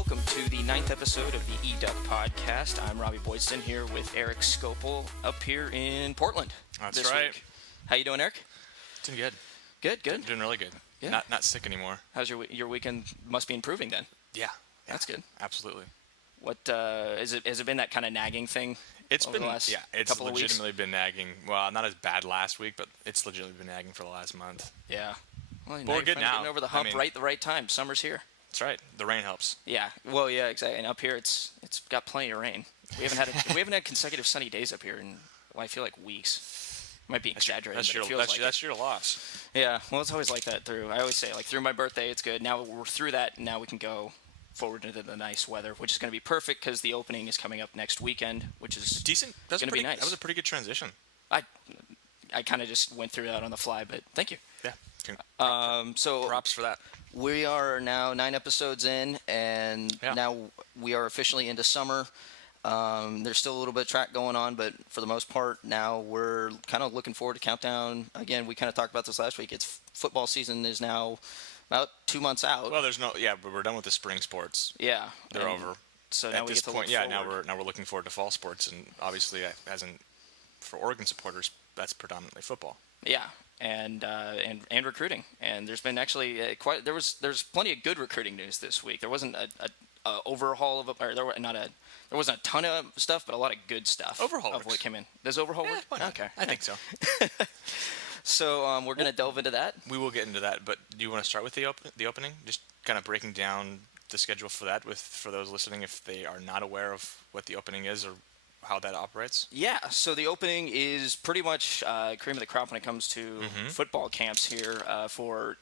welcome to the 9th episode of the eDuck podcast. I'm Robby Boydstun here with Erik up here in Portland. That's right. Week. How you doing, Erik? Doing good. Good. Doing really good. Yeah. Not sick anymore. How's your weekend? Must be improving then. Yeah. That's good. Absolutely. What has it been that kind of nagging thing? It's over been the last it's couple of weeks? legitimately been nagging. Well, not as bad last week, but it's legitimately been nagging for the last month. Yeah. Well, But we're good now. Getting over the hump right the right time. Summer's here. That's right. The rain helps. Yeah. Well, yeah, exactly. And up here, it's got plenty of rain. We haven't had consecutive sunny days up here in I feel like weeks. Might be exaggerating. That's your loss. Yeah. Well, it's always like that through. I always say through my birthday, it's good. Now we're through that. Now we can go forward into the nice weather, which is going to be perfect because the opening is coming up next weekend, which is decent. That's going to be nice. That was a pretty good transition. I kind of just went through that on the fly, but thank you. Yeah. So props for that. We are now 9 episodes in, and now we are officially into summer. There's still a little bit of track going on, but for the most part, now we're kind of looking forward to countdown. Again, we kind of talked about this last week. It's football season is now about 2 months out. Well, but we're done with the spring sports. Yeah, they're over. So now at we this get to point, look forward. now we're looking forward to fall sports, and obviously, for Oregon supporters, that's predominantly football. Yeah, and recruiting, and there's been actually there's plenty of good recruiting news this week. There wasn't a overhaul there wasn't a ton of stuff, but a lot of good stuff. Overhaul of what came in. Does overhaul work? Okay, I think so. So we're gonna delve into that. We will get into that, but do you want to start with the opening? Just kind of breaking down the schedule for that for those listening if they are not aware of what the opening is or how that operates? Yeah, so the opening is pretty much cream of the crop when it comes to football camps here for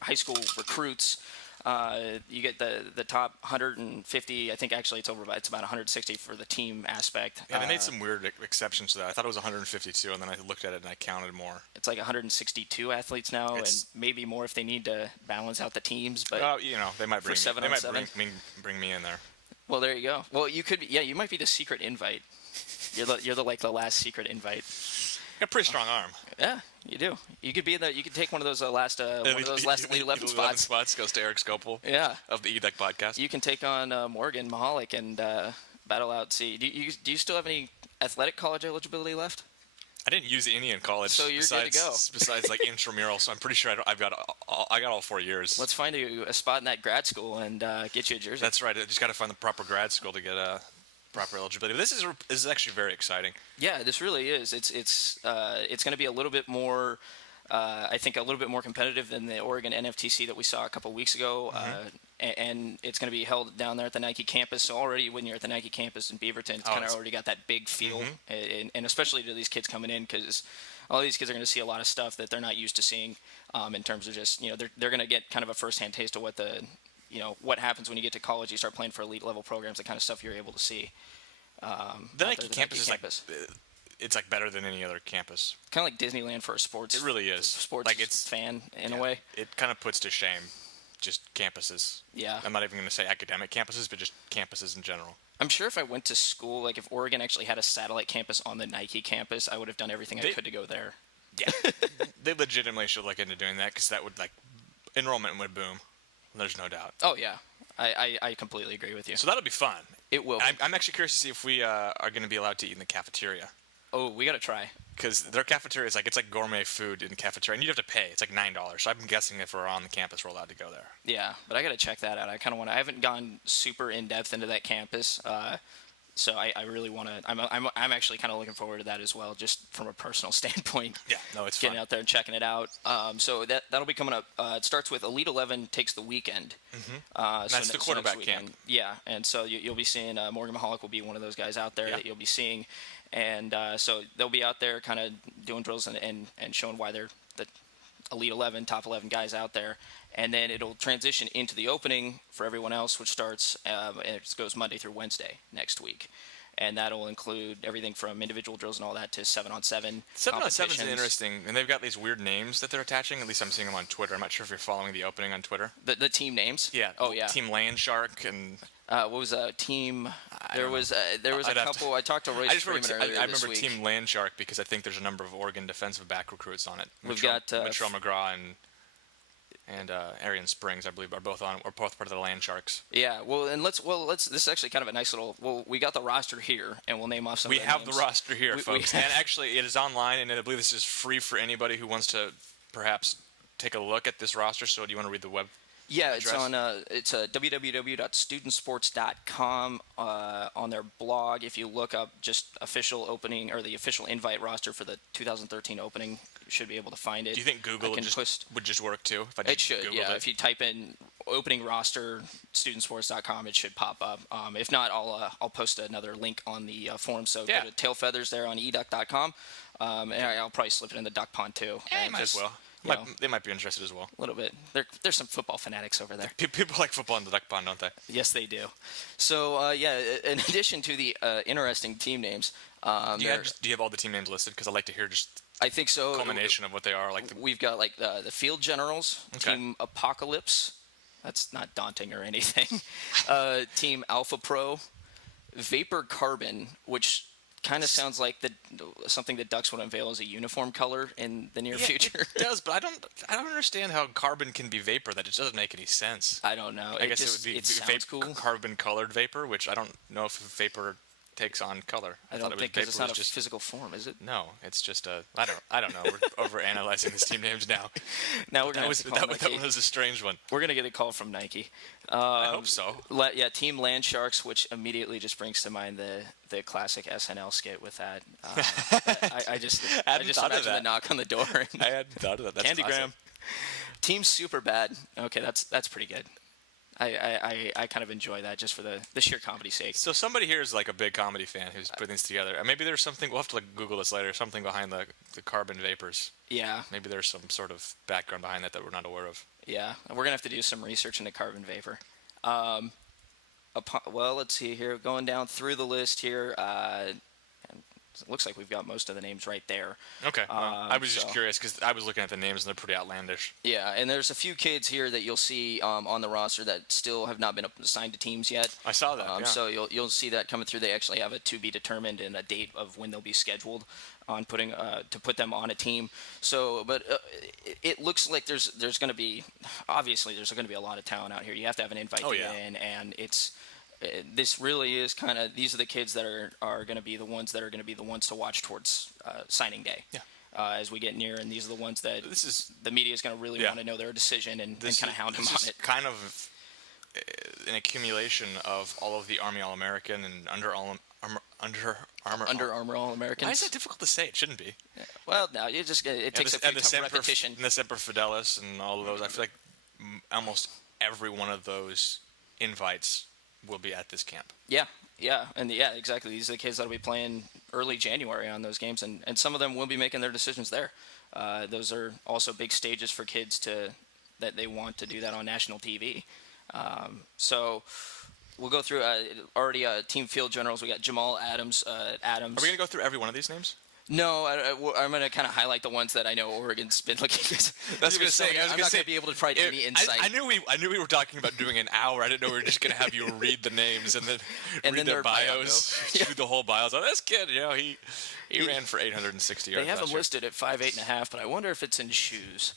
high school recruits. You get the top 150. I think actually it's about 160 for the team aspect. Yeah, they made some weird exceptions to that. I thought it was 152, and then I looked at it and I counted more. It's like 162 athletes now, and maybe more if they need to balance out the teams. But they might bring bring me in there. Well, there you go. Well, you could. Yeah, you might be the secret invite. You're the last secret invite. Got a pretty strong arm. Yeah, you do. You could be you could take one of those last Elite 11 spots. 11 spots goes to Erik Skopel. Yeah. Of the eDuck podcast. You can take on Morgan Mahalik and battle out. See, do you still have any athletic college eligibility left? I didn't use any in college. So you're good to go. Besides intramural, so I'm pretty sure I got all 4 years. Let's find you a spot in that grad school and get you a jersey. That's right. I just got to find the proper grad school to get proper eligibility. This is actually very exciting. Yeah, this really is. It's going to be a little bit more, I think, a little bit more competitive than the Oregon NFTC that we saw a couple weeks ago. And it's going to be held down there at the Nike campus. So already when you're at the Nike campus in Beaverton, it's kind of already got that big feel, and especially to these kids coming in because all these kids are going to see a lot of stuff that they're not used to seeing in terms of just they're going to get kind of a firsthand taste of what what happens when you get to college. You start playing for elite level programs, the kind of stuff you're able to see. The Nike campus is it's better than any other campus. Kind of like Disneyland for a sports. It really is. Sports fan in a way. It kind of puts to shame just campuses. Yeah. I'm not even going to say academic campuses, but just campuses in general. I'm sure if I went to school, if Oregon actually had a satellite campus on the Nike campus, I would have done everything I could to go there. Yeah. They legitimately should look into doing that because that would enrollment would boom. There's no doubt. Oh, yeah. I completely agree with you. So that'll be fun. It will. I'm actually curious to see if we are going to be allowed to eat in the cafeteria. Oh, we got to try. Because their cafeteria is it's gourmet food in the cafeteria, and you have to pay. It's $9. So I'm guessing if we're on the campus, we're allowed to go there. Yeah, but I got to check that out. I kind of want to. I haven't gone super in depth into that campus, so I really want to. I'm actually kind of looking forward to that as well, just from a personal standpoint. Yeah, no, it's getting fun. Out there and checking it out. So that'll be coming up. It starts with Elite 11 takes the weekend. That's the quarterback camp. Yeah, and so you'll be seeing Morgan Mahalik will be one of those guys out there that you'll be seeing. And so they'll be out there kind of doing drills and showing why they're the Elite 11, top 11 guys out there. And then it'll transition into the opening for everyone else, which starts, it goes Monday through Wednesday next week. And that'll include everything from individual drills and all that to 7-on-7. 7-on-7 is interesting, and they've got these weird names that they're attaching. At least I'm seeing them on Twitter. I'm not sure if you're following the opening on Twitter. The team names? Yeah. Oh, yeah. Team Land Shark and what was a team? There was a couple. I talked to Royce Freeman earlier this week. I remember Team Land Shark because I think there's a number of Oregon defensive back recruits on it. We've got Mitchell McGraw and and Arian Springs, I believe, are both part of the Land Sharks. Yeah, well, and let's this is actually kind of a nice little. Well, we got the roster here, and we'll name off some. We of the have names. the roster here, folks, and actually, it is online, and I believe this is free for anybody who wants to perhaps take a look at this roster. So, do you want to read the web? Yeah, address? it's www.studentsports.com on their blog. If you look up just official opening or the official invite roster for the 2013 opening, you should be able to find it. Do you think Google would just work too? If I It should, Googled yeah. it? If you type in opening roster studentsports.com, it should pop up. If not, I'll post another link on the forum. So Yeah. go to tail feathers there on eDuck.com, and I'll probably slip it in the duck pond too. Yeah, And might as well. They might be interested as well. A little bit. There's some football fanatics over there. People like football in the duck pond, don't they? Yes, they do. So, in addition to the interesting team names, Do you have all the team names listed? Because I'd like to hear just I think so. culmination of what they are. We've got like the Field Generals, Okay. Team Apocalypse. That's not daunting or anything. Team Alpha Pro, Vapor Carbon, which kind of sounds like something that Ducks would unveil as a uniform color in the near future. It does, but I don't understand how carbon can be vapor. That just doesn't make any sense. I don't know. I guess it would be sounds cool. carbon colored vapor, which I don't know if vapor takes on color. I don't think because it's not a physical form, is it? No, it's just I don't know. We're over analyzing these team names now. Now we're gonna that was a strange one. We're gonna get a call from Nike. I hope so. Team Land Sharks, which immediately just brings to mind the classic SNL skit with that. I just imagine the knock on the door. I hadn't thought of that. That's Candygram. Team Super Bad. Okay, that's pretty good. I kind of enjoy that just for the sheer comedy sake. So somebody here is like a big comedy fan who's putting these together. Maybe there's something. We'll have to Google this later. Something behind the carbon vapors. Yeah. Maybe there's some sort of background behind that we're not aware of. Yeah, we're gonna have to do some research into carbon vapor. Well, let's see here. Going down through the list here. It looks like we've got most of the names right there. Okay. I was just curious because I was looking at the names and they're pretty outlandish. Yeah, and there's a few kids here that you'll see on the roster that still have not been assigned to teams yet. I saw that. Yeah. So you'll see that coming through. They actually have a to be determined and a date of when they'll be scheduled on to put them on a team. So, but it looks like there's going to be obviously there's going to be a lot of talent out here. You have to have an invite to get in, and it's. This really is kind of these are the kids that are going to be the ones that are going to be the ones to watch towards signing day. Yeah. As we get near, and these are the ones that the media is going to really want to know their decision and kind of hound them on it. Kind of an accumulation of all of the Army All-American and Under Armour All-Americans. Why is that difficult to say? It shouldn't be. Yeah. Well, no, it takes a few repetition. And the Semper Fidelis and all of those. I feel like almost every one of those invites will be at this camp. Yeah, and exactly. These are the kids that'll be playing early January on those games, and some of them will be making their decisions there. Those are also big stages for kids that they want to do that on national TV. So we'll go through already Team Field Generals. We got Jamal Adams. Are we going to go through every one of these names? No, I'm going to kind of highlight the ones that I know Oregon's been looking at. That's going to say. I'm not going to be able to provide any insight. I knew we were talking about doing an hour. I didn't know we were just going to have you read the names and then read their bios, do the whole bios. Oh, this kid, he ran for 860 yards. They have him listed at 5'8.5", but I wonder if it's in shoes.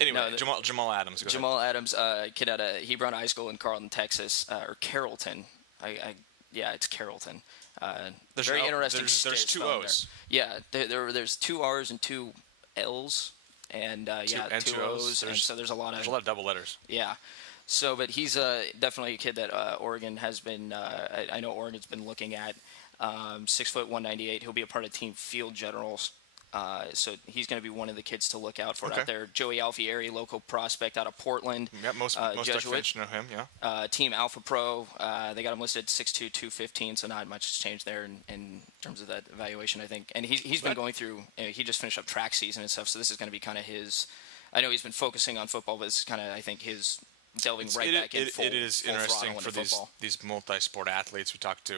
Anyway, Jamal Adams. Jamal Adams, kid out of Hebron High School in Carlton, Texas, or Carrollton. It's Carrollton. Very interesting. There's two O's. Yeah, there's two R's and two L's, and two O's. And so there's a lot of double letters. Yeah. So, but he's definitely a kid that Oregon has been. I know Oregon's been looking at. 6 foot 198. He'll be a part of Team Field Generals. So he's going to be one of the kids to look out for out there. Joey Alfieri, local prospect out of Portland. Yeah, most Jesuit. Know him, yeah. Team Alpha Pro, they got him listed 6'2", 215, so not much has changed there in terms of that evaluation, I think. And he's been going through, he just finished up track season and stuff, so this is going to be kind of his, I know he's been focusing on football, but this is kind of, I think, his delving back in full. It is full interesting for football. these multi-sport athletes. We talked to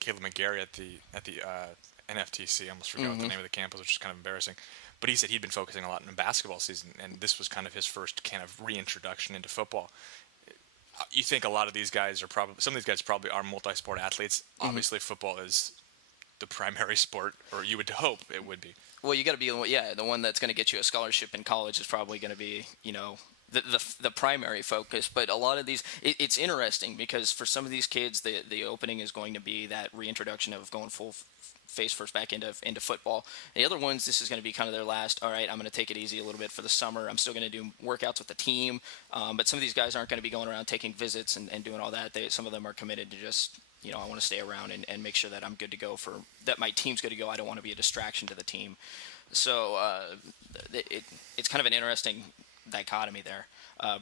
Caleb McGarry at the NFTC. I almost forgot what the name of the campus, which is kind of embarrassing. But he said he'd been focusing a lot in the basketball season, and this was kind of his first kind of reintroduction into football. You think a lot of these guys some of these guys probably are multi-sport athletes. Obviously, football is the primary sport, or you would hope it would be. Well, you got to be the one that's going to get you a scholarship in college is probably going to be the primary focus. But a lot of these, it's interesting because for some of these kids, the opening is going to be that reintroduction of going full face first back into football. And the other ones, this is going to be kind of their last. All right, I'm going to take it easy a little bit for the summer. I'm still going to do workouts with the team, but some of these guys aren't going to be going around taking visits and doing all that. Some of them are committed to just. I want to stay around and make sure that I'm good to go that my team's good to go. I don't want to be a distraction to the team. So it's kind of an interesting dichotomy there.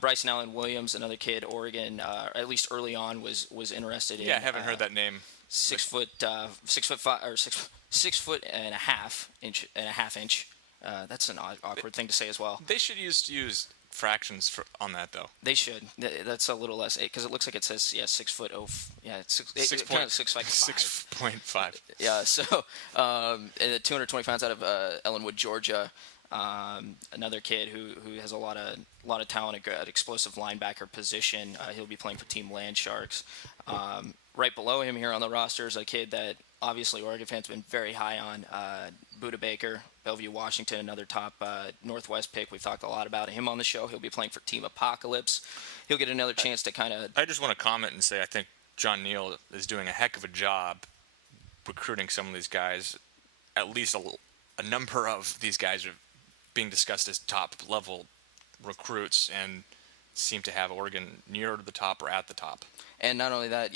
Bryson Allen Williams, another kid, Oregon, at least early on was interested in. Yeah, I haven't heard that name. 6 foot 5 or 6 foot and a half inch. That's an awkward thing to say as well. They should use fractions on that though. They should. That's a little less because it looks like it says 6 foot. It's kind of 6.5. Yeah. So 220 pounds out of Ellenwood, Georgia. Another kid who has a lot of talent at explosive linebacker position. He'll be playing for Team Land Sharks. Right below him here on the roster is a kid that obviously Oregon fans have been very high on. Buda Baker, Bellevue, Washington, another top Northwest pick. We've talked a lot about him on the show. He'll be playing for Team Apocalypse. He'll get another chance to kind of. I just want to comment and say I think John Neal is doing a heck of a job recruiting some of these guys. At least a number of these guys are being discussed as top-level recruits and seem to have Oregon near to the top or at the top. And not only that,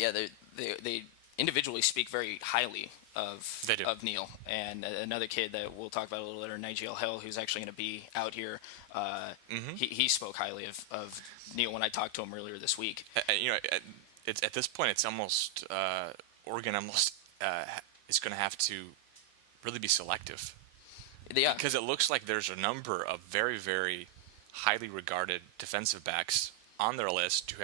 they individually speak very highly of Neal. And another kid that we'll talk about a little later, Nigel Hill, who's actually going to be out here. He spoke highly of Neal when I talked to him earlier this week. It's at this point, it's almost Oregon almost is going to have to really be selective. Yeah. Because it looks like there's a number of very, very highly regarded defensive backs on their list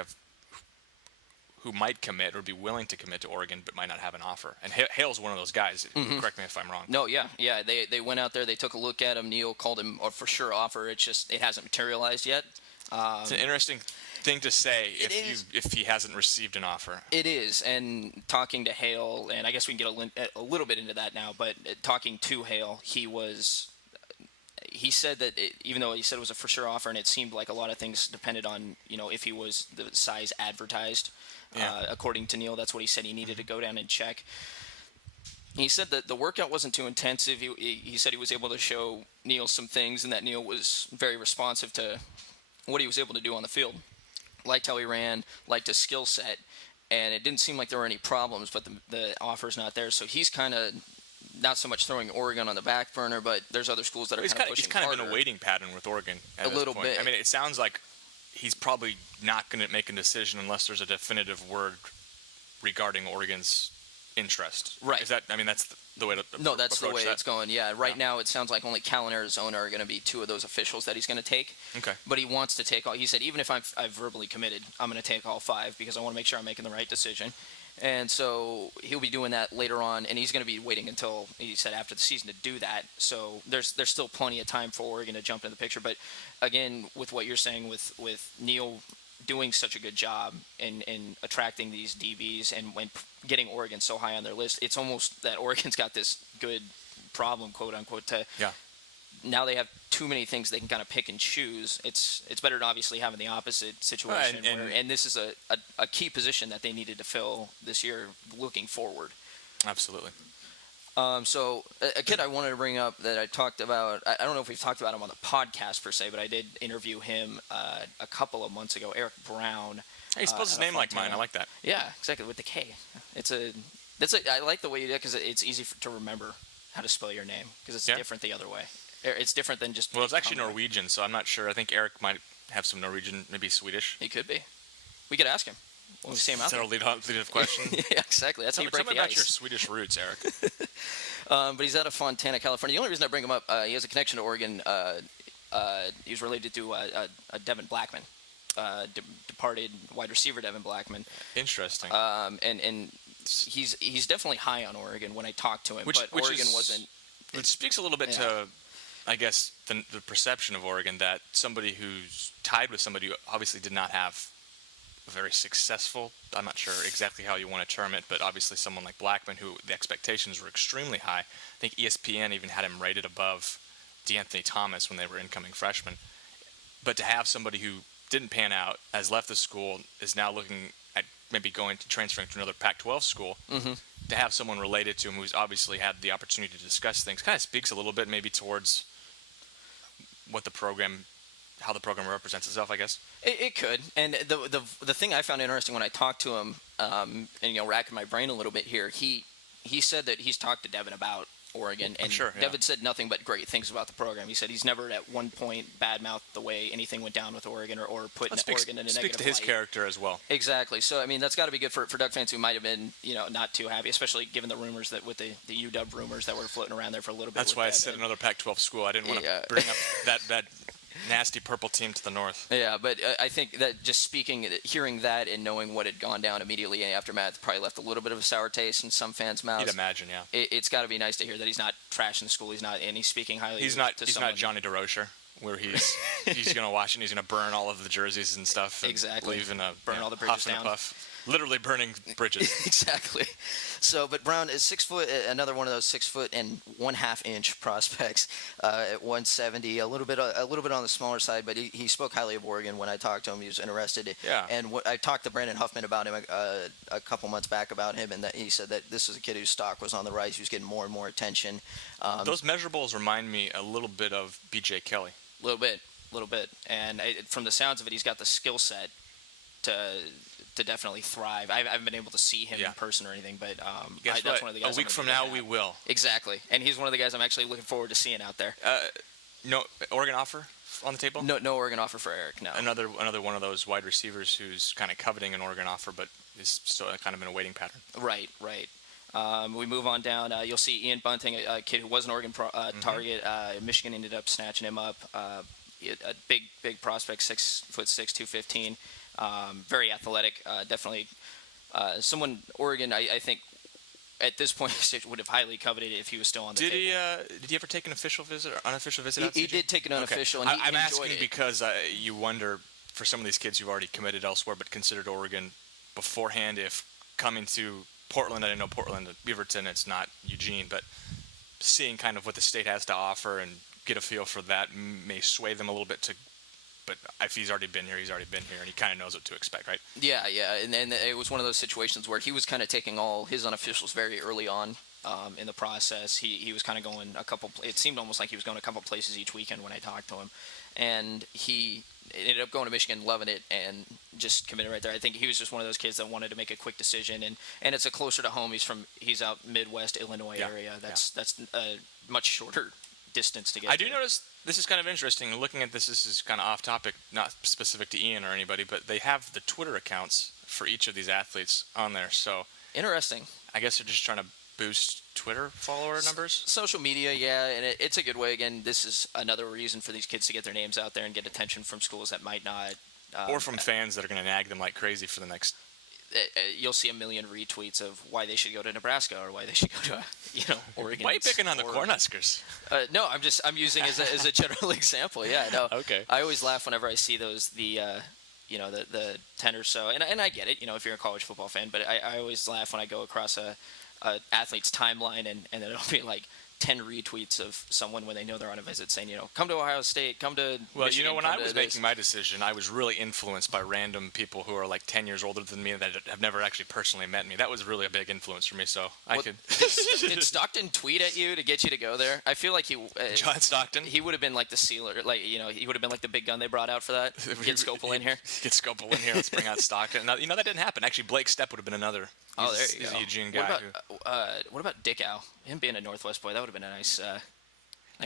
who might commit or be willing to commit to Oregon but might not have an offer. And Hale's one of those guys. Correct me if I'm wrong. No, yeah. They went out there. They took a look at him. Neal called him a for sure offer. It hasn't materialized yet. It's an interesting thing to say if he hasn't received an offer. It is. And talking to Hale, and I guess we can get a little bit into that now, but talking to Hale, he said that even though he said it was a for sure offer and it seemed like a lot of things depended on, if he was the size advertised, according to Neal, that's what he said he needed to go down and check. He said that the workout wasn't too intensive. He said he was able to show Neal some things and that Neal was very responsive to what he was able to do on the field. Liked how he ran, liked his skill set, and it didn't seem like there were any problems, but the offer's not there. So he's kind of not so much throwing Oregon on the back burner, but there's other schools that are kind of pushing He's kind harder. of in a waiting pattern with Oregon at a little this point. bit. I mean, it sounds like he's probably not going to make a decision unless there's a definitive word regarding Oregon's interest. Right. Is that? I mean, that's the way to No, that's the way that. it's going. Yeah, right now it sounds like only Cal and Arizona are going to be two of those officials that he's going to take. Okay. But he wants to take all. He said, even if I've verbally committed, I'm going to take all 5 because I want to make sure I'm making the right decision. And so he'll be doing that later on, and he's going to be waiting until, he said, after the season to do that. So there's still plenty of time for Oregon to jump into the picture. But again, with what you're saying with Neal doing such a good job in attracting these DBs and when getting Oregon so high on their list, it's almost that Oregon's got this good problem, quote unquote, to now they have too many things they can kind of pick and choose. It's better than obviously having the opposite situation. And this is a key position that they needed to fill this year looking forward. Absolutely. So a kid I wanted to bring up that I talked about, I don't know if we've talked about him on the podcast per se, but I did interview him a couple of months ago, Eric Brown. Hey, he spells his name like mine. I like that. Yeah, exactly, with the K. I like the way you do it because it's easy to remember how to spell your name because it's different the other way. It's different than just... Well, it's actually Norwegian, so I'm not sure. I think Eric might have some Norwegian, maybe Swedish. He could be. We could ask him when we see him out there. Is that our lead-off question? Yeah, exactly. That's how you break the ice. Tell me about your Swedish roots, Eric. But he's out of Fontana, California. The only reason I bring him up, he has a connection to Oregon. He's related to Devin Blackman, departed wide receiver Devin Blackman. Interesting. And he's definitely high on Oregon when I talked to him, but Oregon wasn't. It speaks a little bit to, I guess, the perception of Oregon that somebody who's tied with somebody who obviously did not have very successful. I'm not sure exactly how you want to term it, but obviously someone like Blackman, who the expectations were extremely high. I think ESPN even had him rated above DeAnthony Thomas when they were incoming freshmen. But to have somebody who didn't pan out, has left the school, is now looking at maybe transferring to another Pac-12 school, to have someone related to him who's obviously had the opportunity to discuss things, kind of speaks a little bit maybe towards what the program, how the program represents itself, I guess. It could, and the thing I found interesting when I talked to him, and racking my brain a little bit here, he said that he's talked to Devin about Oregon, and sure, yeah. Devin said nothing but great things about the program. He said he's never at one point badmouthed the way anything went down with Oregon or put Oregon in a negative speaks to his light. character as well. Exactly. So, I mean, that's got to be good for Duck fans who might have been, not too happy, especially given the rumors that with the UW rumors that were floating around there for a little bit. That's why I said another Pac-12 school. I didn't want to bring up that nasty purple team to the north. Yeah, but I think that just hearing that and knowing what had gone down immediately after Matt probably left a little bit of a sour taste in some fans' mouths. You'd imagine, yeah. It's got to be nice to hear that he's not trashing the school. And he's speaking highly. He's not Johnny DeRocher, where he's going to watch and he's going to burn all of the jerseys and stuff. And exactly. Leave in a burn all the bridges down. Literally burning bridges. Exactly. So, but Brown is 6 foot, another one of those 6 foot and 1/2 inch prospects at 170. A little bit on the smaller side, but he spoke highly of Oregon when I talked to him. He was interested. Yeah. And I talked to Brandon Huffman about him a couple months back about him, and that he said that this is a kid whose stock was on the rise. He was getting more and more attention. Those measurables remind me a little bit of B.J. Kelly. A little bit. And from the sounds of it, he's got the skill set to definitely thrive. I haven't been able to see him in person or anything, but that's one of the guys. A week from now, we will. Exactly, and he's one of the guys I'm actually looking forward to seeing out there. No Oregon offer on the table? No Oregon offer for Erik. No. Another one of those wide receivers who's kind of coveting an Oregon offer, but is still kind of in a waiting pattern. Right. We move on down. You'll see Ian Bunting, a kid who was an Oregon target. Michigan ended up snatching him up. A big prospect, 6'6", 215. Very athletic. Definitely someone Oregon, I think, at this point would have highly coveted it if he was still on the table. Did he ever take an official visit or unofficial visit? He did take an unofficial, okay. and he I'm asking it. Because you wonder, for some of these kids who've already committed elsewhere but considered Oregon beforehand, if coming to Portland, I didn't know Portland, Beaverton, it's not Eugene, but seeing kind of what the state has to offer and get a feel for that may sway them a little bit but if he's already been here, and he kind of knows what to expect, right? Yeah, and it was one of those situations where he was kind of taking all his unofficials very early on in the process. He was kind of going it seemed almost like he was going a couple places each weekend when I talked to him, and he ended up going to Michigan, loving it, and just committed right there. I think he was just one of those kids that wanted to make a quick decision, and it's a closer to home. He's out Midwest Illinois area. That's a much shorter distance to get. I do notice this is kind of interesting. Looking at this is kind of off topic, not specific to Ian or anybody, but they have the Twitter accounts for each of these athletes on there. So interesting. I guess they're just trying to boost Twitter follower numbers. Social media, yeah, and it's a good way. Again, this is another reason for these kids to get their names out there and get attention from schools that might not. Or from fans that are going to nag them like crazy for the next. You'll see a million retweets of why they should go to Nebraska or why they should go to, Oregon. Why are you picking on the Cornhuskers? No, I'm using as a general example. Yeah, no. Okay. I always laugh whenever I see those the 10 or so, and I get it, if you're a college football fan, but I always laugh when I go across a athlete's timeline and then it'll be like 10 retweets of someone when they know they're on a visit saying, come to Ohio State, come to Michigan, when I was making my decision, I was really influenced by random people who are like 10 years older than me that have never actually personally met me. That was really a big influence for me, so I could... Did Stockton tweet at you to get you to go there? I feel like he... John Stockton? He would have been like the sealer, he would have been like the big gun they brought out for that. Get Scopel in here. Get Scopel in here, let's bring out Stockton. Now, that didn't happen. Actually, Blake Stepp would have been another... there you He's go. a Eugene guy. What about Dickow? Him being a Northwest boy, that would have been a nice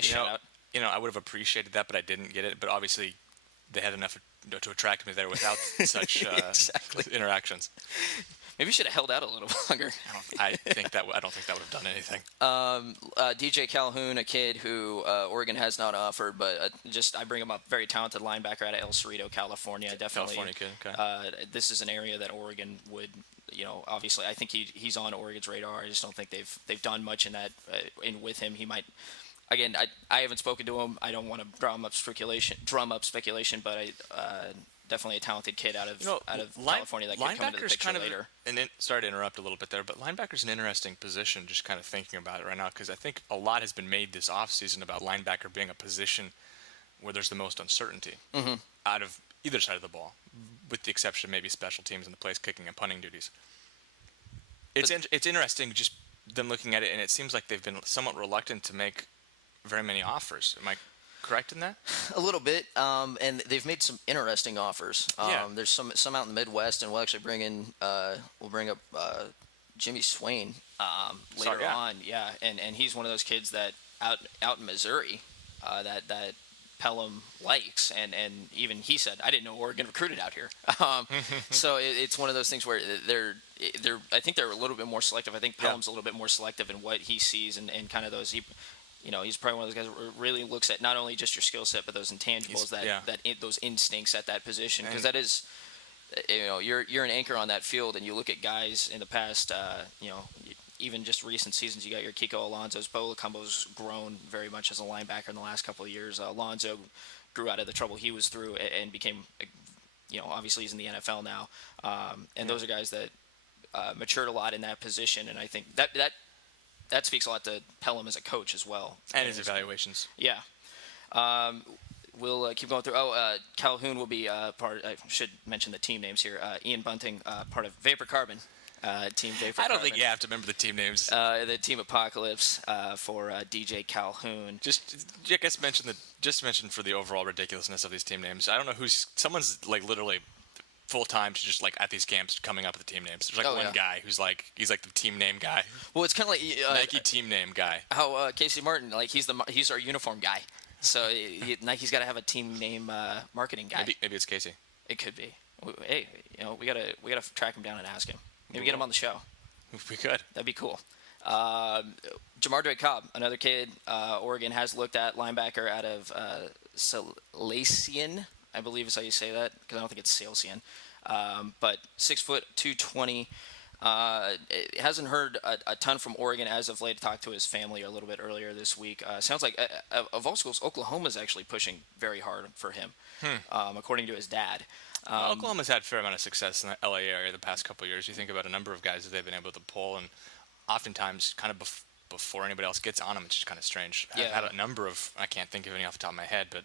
shout out. I would have appreciated that, but I didn't get it. But obviously, they had enough to attract me there without such interactions. Maybe you should have held out a little longer. I don't think that would have done anything. DJ Calhoun, a kid who Oregon has not offered, but I bring him up. Very talented linebacker out of El Cerrito, California. Definitely. California kid. Okay. This is an area that Oregon would. Obviously, I think he's on Oregon's radar. I just don't think they've done much in that. With him, he might. Again, I haven't spoken to him. I don't want to drum up speculation, but definitely a talented kid out of line- California that could come into the linebacker's picture kind of later. sorry to interrupt a little bit there, but linebacker's an interesting position. Just kind of thinking about it right now, because I think a lot has been made this offseason about linebacker being a position where there's the most uncertainty out of either side of the ball, with the exception of maybe special teams and the place kicking and punting duties. It's interesting just them looking at it, and it seems like they've been somewhat reluctant to make very many offers. Am I correct in that? A little bit, and they've made some interesting offers. There's some out in the Midwest, and we'll actually bring up Jimmy Swain later on. Yeah, and he's one of those kids that out in Missouri that Pelham likes, and even he said, I didn't know Oregon recruited out here. So it's one of those things where I think they're a little bit more selective. I think Pelham's a little bit more selective in what he sees and kind of those. He's probably one of those guys who really looks at not only just your skill set, but those intangibles, those instincts at that position. Because that is, you're an anchor on that field, and you look at guys in the past, even just recent seasons. You got your Kiko Alonso's, Bo Lacombo's grown very much as a linebacker in the last couple of years. Alonso grew out of the trouble he was through and became, obviously he's in the NFL now. Those are guys that matured a lot in that position, and I think that speaks a lot to Pelham as a coach as well. And his evaluations. Yeah. We'll keep going through. Calhoun will be part. I should mention the team names here. Ian Bunting, part of Vapor Carbon. Team Vapor Carbon. I don't think you have to remember the team names. The Team Apocalypse for DJ Calhoun. I guess mention for the overall ridiculousness of these team names. I don't know someone's like literally full time to just like at these camps coming up with the team names. There's like one guy who's like he's like the team name guy. Well, it's kind of like Nike team name guy. How Casey Martin, like he's our uniform guy. So Nike's got to have a team name marketing guy. Maybe it's Casey. It could be. Hey, we gotta track him down and ask him. Maybe get him on the show. We could. That'd be cool. Jamar Drake Cobb, another kid Oregon has looked at, linebacker out of Salesian, I believe is how you say that, because I don't think it's Salesian. But 6 foot 220. Hasn't heard a ton from Oregon as of late. Talked to his family a little bit earlier this week. Sounds like of all schools, Oklahoma's actually pushing very hard for him, according to his dad. Oklahoma's had a fair amount of success in the LA area the past couple of years. You think about a number of guys that they've been able to pull, and oftentimes kind of before anybody else gets on them, it's just kind of strange. I've had a number of, I can't think of any off the top of my head, but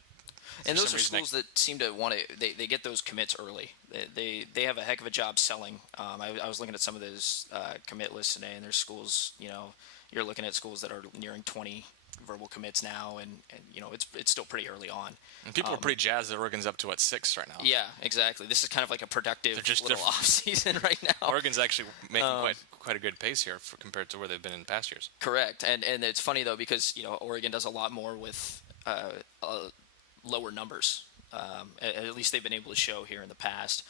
and those are schools that seem to want to. They get those commits early. They have a heck of a job selling. I was looking at some of those commit lists today, and there's schools. You're looking at schools that are nearing 20 verbal commits now, and it's still pretty early on. And people are pretty jazzed that Oregon's up to 6 right now. Yeah, exactly. This is kind of like a productive little off season right now. Oregon's actually making quite a good pace here compared to where they've been in past years. Correct, and it's funny though because Oregon does a lot more with lower numbers. At least they've been able to show here in the past.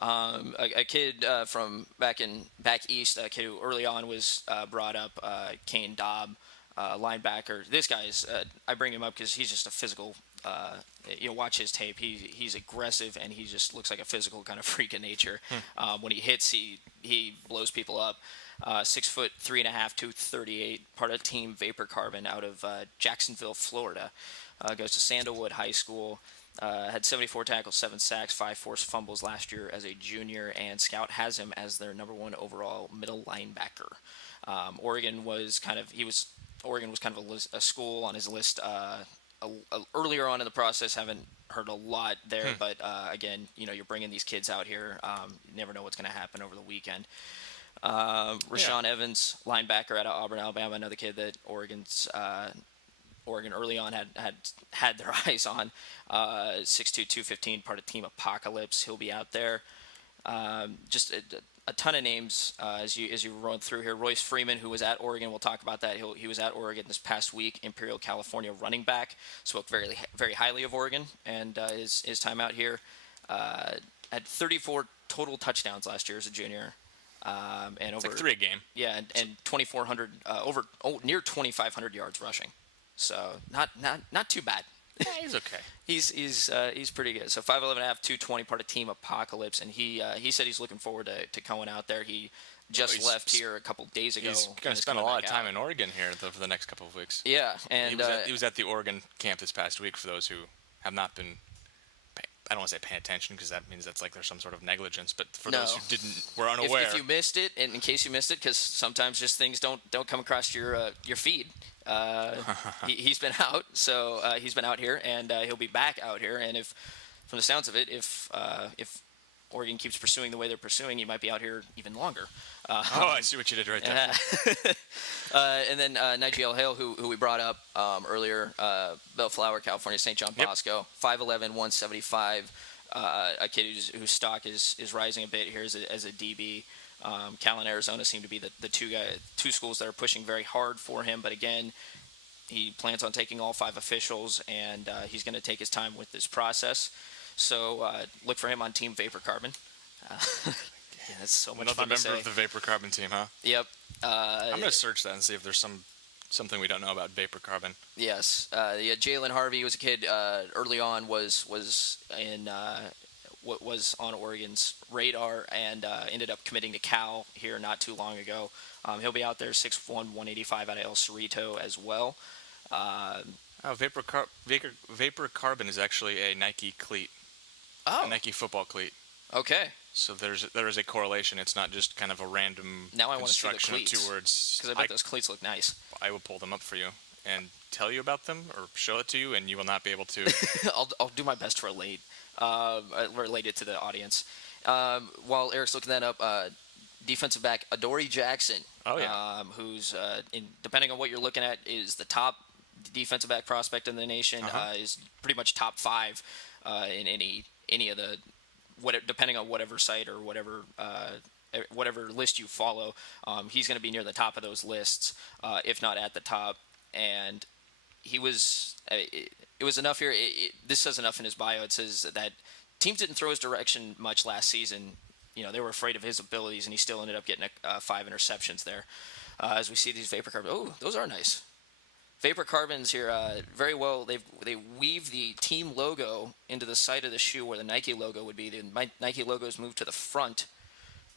A kid from back east, a kid who early on was brought up, Kane Dobb, linebacker. This guy's I bring him up because he's just a physical. Watch his tape. He's aggressive and he just looks like a physical kind of freak of nature. When he hits, he blows people up. 6 foot 3.5, 238, part of Team Vapor Carbon out of Jacksonville, Florida. Goes to Sandalwood High School. Had 74 tackles, 7 sacks, 5 forced fumbles last year as a junior, and Scout has him as their number 1 overall middle linebacker. Oregon was kind of a school on his list earlier on in the process. Haven't heard a lot there, but again, you're bringing these kids out here. You never know what's going to happen over the weekend. Rashawn Evans, linebacker out of Auburn, Alabama, another kid that Oregon early on had their eyes on. 6'2", 215, part of Team Apocalypse. He'll be out there. Just a ton of names as you run through here. Royce Freeman, who was at Oregon, we'll talk about that. He was at Oregon this past week. Imperial, California running back. Spoke very very highly of Oregon and his time out here. Had 34 total touchdowns last year as a junior. And it's over like 3 a game. Yeah, and 2,400 near 2,500 yards rushing. So not too bad. Yeah, he's okay. He's pretty good. So 5'11.5", 220, part of Team Apocalypse, and he said he's looking forward to going out there. He just left here a couple days ago. He's going to spend a lot of time in Oregon here for the next couple of weeks. Yeah, and he was at the Oregon camp this past week. For those who have not been I don't want to say pay attention because that means that's like there's some sort of negligence. But for No. those who were unaware, If you missed it, and in case you missed it, because sometimes just things don't come across your feed. He's been out, so he's been out here, and he'll be back out here. And if, from the sounds of it, if Oregon keeps pursuing the way they're pursuing, he might be out here even longer. I see what you did right there. And then Nigel Hale, who we brought up earlier, Bellflower, California, St. John Bosco, 5'11", 175, a kid whose stock is rising a bit here as a DB. Cal and Arizona seem to be the two schools that are pushing very hard for him, but again, he plans on taking all 5 officials, and he's going to take his time with this process. So look for him on Team Vapor Carbon. Yeah, that's so much Another fun to say. member of the Vapor Carbon team, huh? Yep. I'm going to search that and see if there's something we don't know about Vapor Carbon. Yes. Yeah, Jalen Harvey was a kid early on was in what was on Oregon's radar and ended up committing to Cal here not too long ago. He'll be out there 6'1", 185 out of El Cerrito as well. Vapor Carbon is actually a Nike cleat. Oh. A Nike football cleat. Okay. So there is a correlation. It's not just kind of a random Now I want to see the construction of cleats, 2 words. because I bet those cleats look nice. I will pull them up for you and tell you about them or show it to you, and you will not be able to. I'll do my best to relate it to the audience. While Eric's looking that up, defensive back Adoree Jackson. Oh, yeah. Who's depending on what you're looking at, is the top defensive back prospect in the nation. Is pretty much top 5 in any of the depending on whatever site or whatever list you follow. He's going to be near the top of those lists, if not at the top. And he was. It was enough here. This says enough in his bio. It says that teams didn't throw his direction much last season. You know, they were afraid of his abilities, and he still ended up getting 5 interceptions there. As we see these Vapor Carbons. Oh, those are nice. Vapor Carbons here, very well. They weave the team logo into the side of the shoe where the Nike logo would be. The Nike logo is moved to the front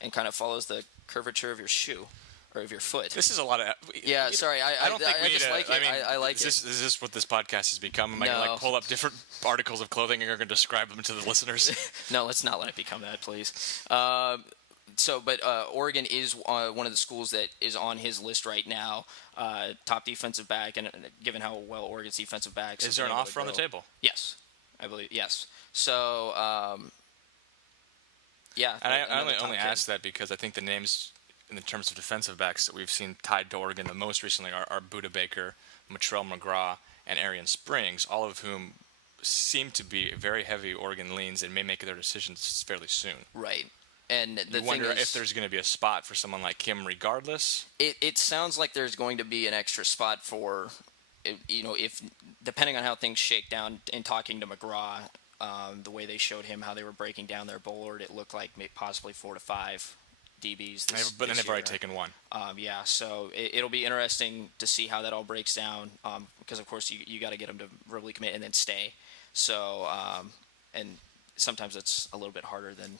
and kind of follows the curvature of your shoe or of your foot. This is a lot of. Yeah, sorry. I don't think we just need like it. I like it. Is this what this podcast has become? Am I going to pull up different articles of clothing and you're going to describe them to the listeners? No, let's not let it become that, please. But Oregon is one of the schools that is on his list right now. Top defensive back, and given how well Oregon's defensive backs. Is there an offer on the table? Yes, I believe. Yes. So, yeah. And I only ask that because I think the names, in terms of defensive backs that we've seen tied to Oregon the most recently are Buda Baker, Matrell McGraw, and Arian Springs, all of whom seem to be very heavy Oregon leans and may make their decisions fairly soon. Right. And the you wonder if there's going to be a spot for someone like him regardless. It sounds like there's going to be an extra spot for, if depending on how things shake down in talking to McGraw, the way they showed him how they were breaking down their board, it looked like possibly 4 to 5 DBs but then they've year. already taken 1. Yeah, so it'll be interesting to see how that all breaks down because, of course, you got to get them to verbally commit and then stay. So, and sometimes it's a little bit harder than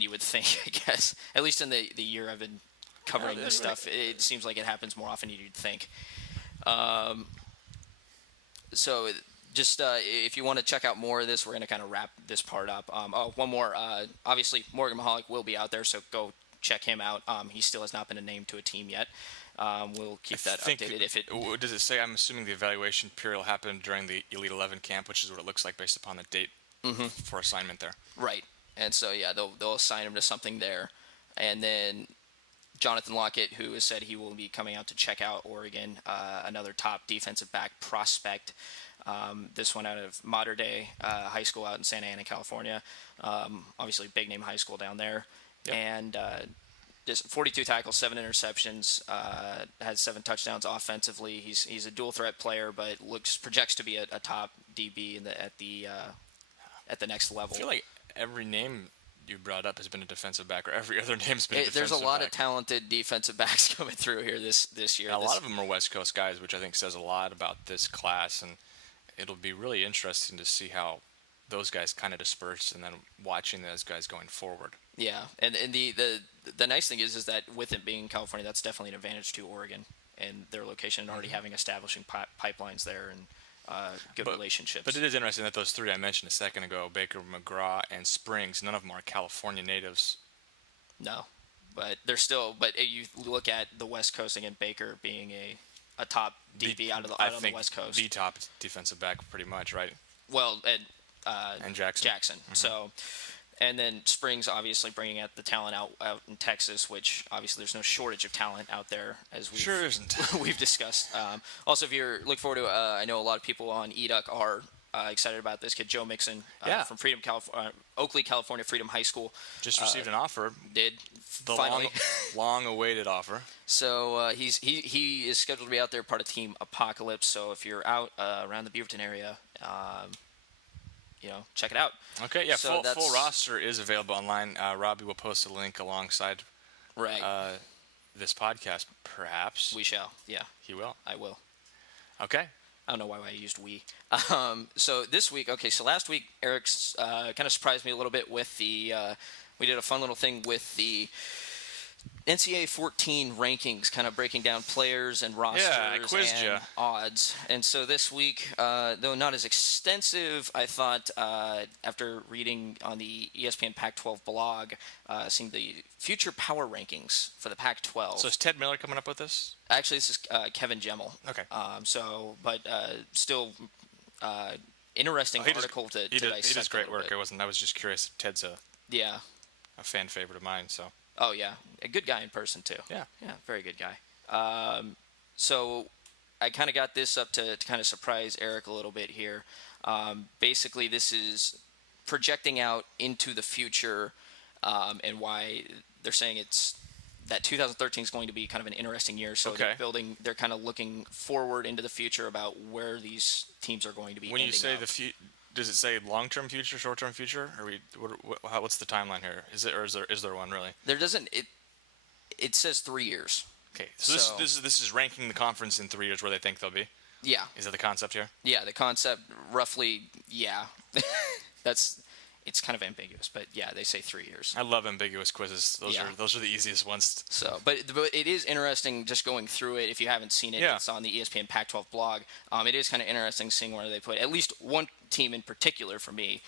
you would think, I guess. At least in the year I've been covering this stuff, it seems like it happens more often than you'd think. So just if you want to check out more of this, we're going to kind of wrap this part up. One more. Obviously, Morgan Mahalik will be out there, so go check him out. He still has not been named to a team yet. We'll keep that updated. Does it say? I'm assuming the evaluation period will happen during the Elite 11 camp, which is what it looks like based upon the date for assignment there. Right. And so, yeah, they'll assign him to something there. And then Jonathan Lockett, who has said he will be coming out to check out Oregon, another top defensive back prospect. This one out of Mater Dei High School out in Santa Ana, California. Obviously, big name high school down there. Yep. And just 42 tackles, 7 interceptions, has 7 touchdowns offensively. He's a dual threat player, but projects to be a top DB at the next level. I feel like every name you brought up has been a defensive back, or every other name's been a defensive back. There's a lot of talented defensive backs coming through here this year. A lot of them are West Coast guys, which I think says a lot about this class, and it'll be really interesting to see how those guys kind of disperse and then watching those guys going forward. Yeah, and the nice thing is that with it being in California, that's definitely an advantage to Oregon and their location and already having establishing pipelines there. And good relationships. But it is interesting that those three I mentioned a second ago, Baker, McGraw, and Springs, none of them are California natives. No, but they're still. But you look at the West Coast again, Baker being a top DB out on the West Coast. The top defensive back, pretty much, right? Well, And Jackson. Jackson. So, and then Springs obviously bringing out the talent out in Texas, which obviously there's no shortage of talent out there, as we Sure isn't. we've discussed. Also, if you're looking forward to, I know a lot of people on eDuck are excited about this kid, Joe Mixon, from Oakley, California, Freedom High School. Just received an offer. Did The finally long-awaited offer. So he is scheduled to be out there, part of Team Apocalypse. So if you're out around the Beaverton area, check it out. Okay, yeah, So full roster is available online. Robby will post a link alongside this podcast, perhaps. We shall, yeah. He will. I will. Okay. I don't know why I used we. So this week, so last week, Eric's kind of surprised me a little bit with the, we did a fun little thing with the NCAA 14 rankings, kind of breaking down players and rosters and odds. And so this week, though not as extensive, I thought after reading on the ESPN Pac-12 blog, seeing the future power rankings for the Pac-12. So is Ted Miller coming up with this? Actually, this is Kevin Gemmell. Okay. Still interesting article to He dissect. does great work. I was just curious. Ted's a fan favorite of mine, so. Oh, yeah. A good guy in person, too. Yeah. Yeah, very good guy. So I kind of got this up to kind of surprise Eric a little bit here. Basically, this is projecting out into the future and why they're saying that 2013 is going to be kind of an interesting year. So they're kind of looking forward into the future about where these teams are going to be. When you say does it say long-term future, short-term future? What's the timeline here? Is there one really? There doesn't. It says 3 years. Okay, so this is ranking the conference in 3 years where they think they'll be. Yeah. Is that the concept here? Yeah, the concept roughly. Yeah, it's kind of ambiguous, but yeah, they say 3 years. I love ambiguous quizzes. Those are the easiest ones. So, but it is interesting just going through it. If you haven't seen it, it's on the ESPN Pac-12 blog. It is kind of interesting seeing where they put at least one team in particular for me,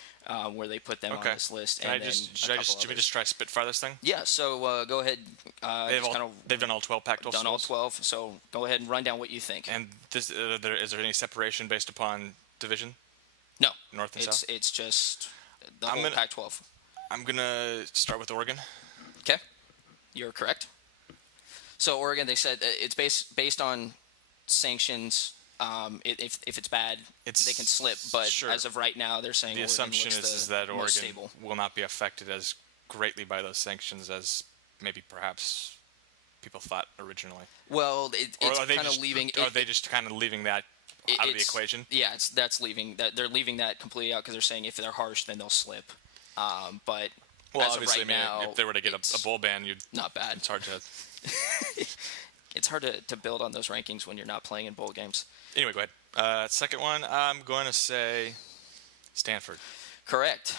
where they put them on this list. Should we just try spitfire this thing? Yeah. So go ahead. They've done all 12 Pac-12. Done all 12. So go ahead and run down what you think. And is there any separation based upon division? No. North and South. It's just the whole Pac-12. I'm gonna start with Oregon. Okay, you're correct. So Oregon, they said it's based on sanctions. If it's bad, they can slip. But as of right now, they're saying the assumption is that Oregon will not be affected as greatly by those sanctions as maybe perhaps people thought originally. Well, it's kind of leaving. Are they just kind of leaving that out of the equation? Yeah, they're leaving that completely out because they're saying if they're harsh, then they'll slip. But as obviously, of right now, if they were to get a bowl ban, not bad. It's hard to. It's hard to build on those rankings when you're not playing in bowl games. Anyway, go ahead. Second one, I'm going to say Stanford. Correct.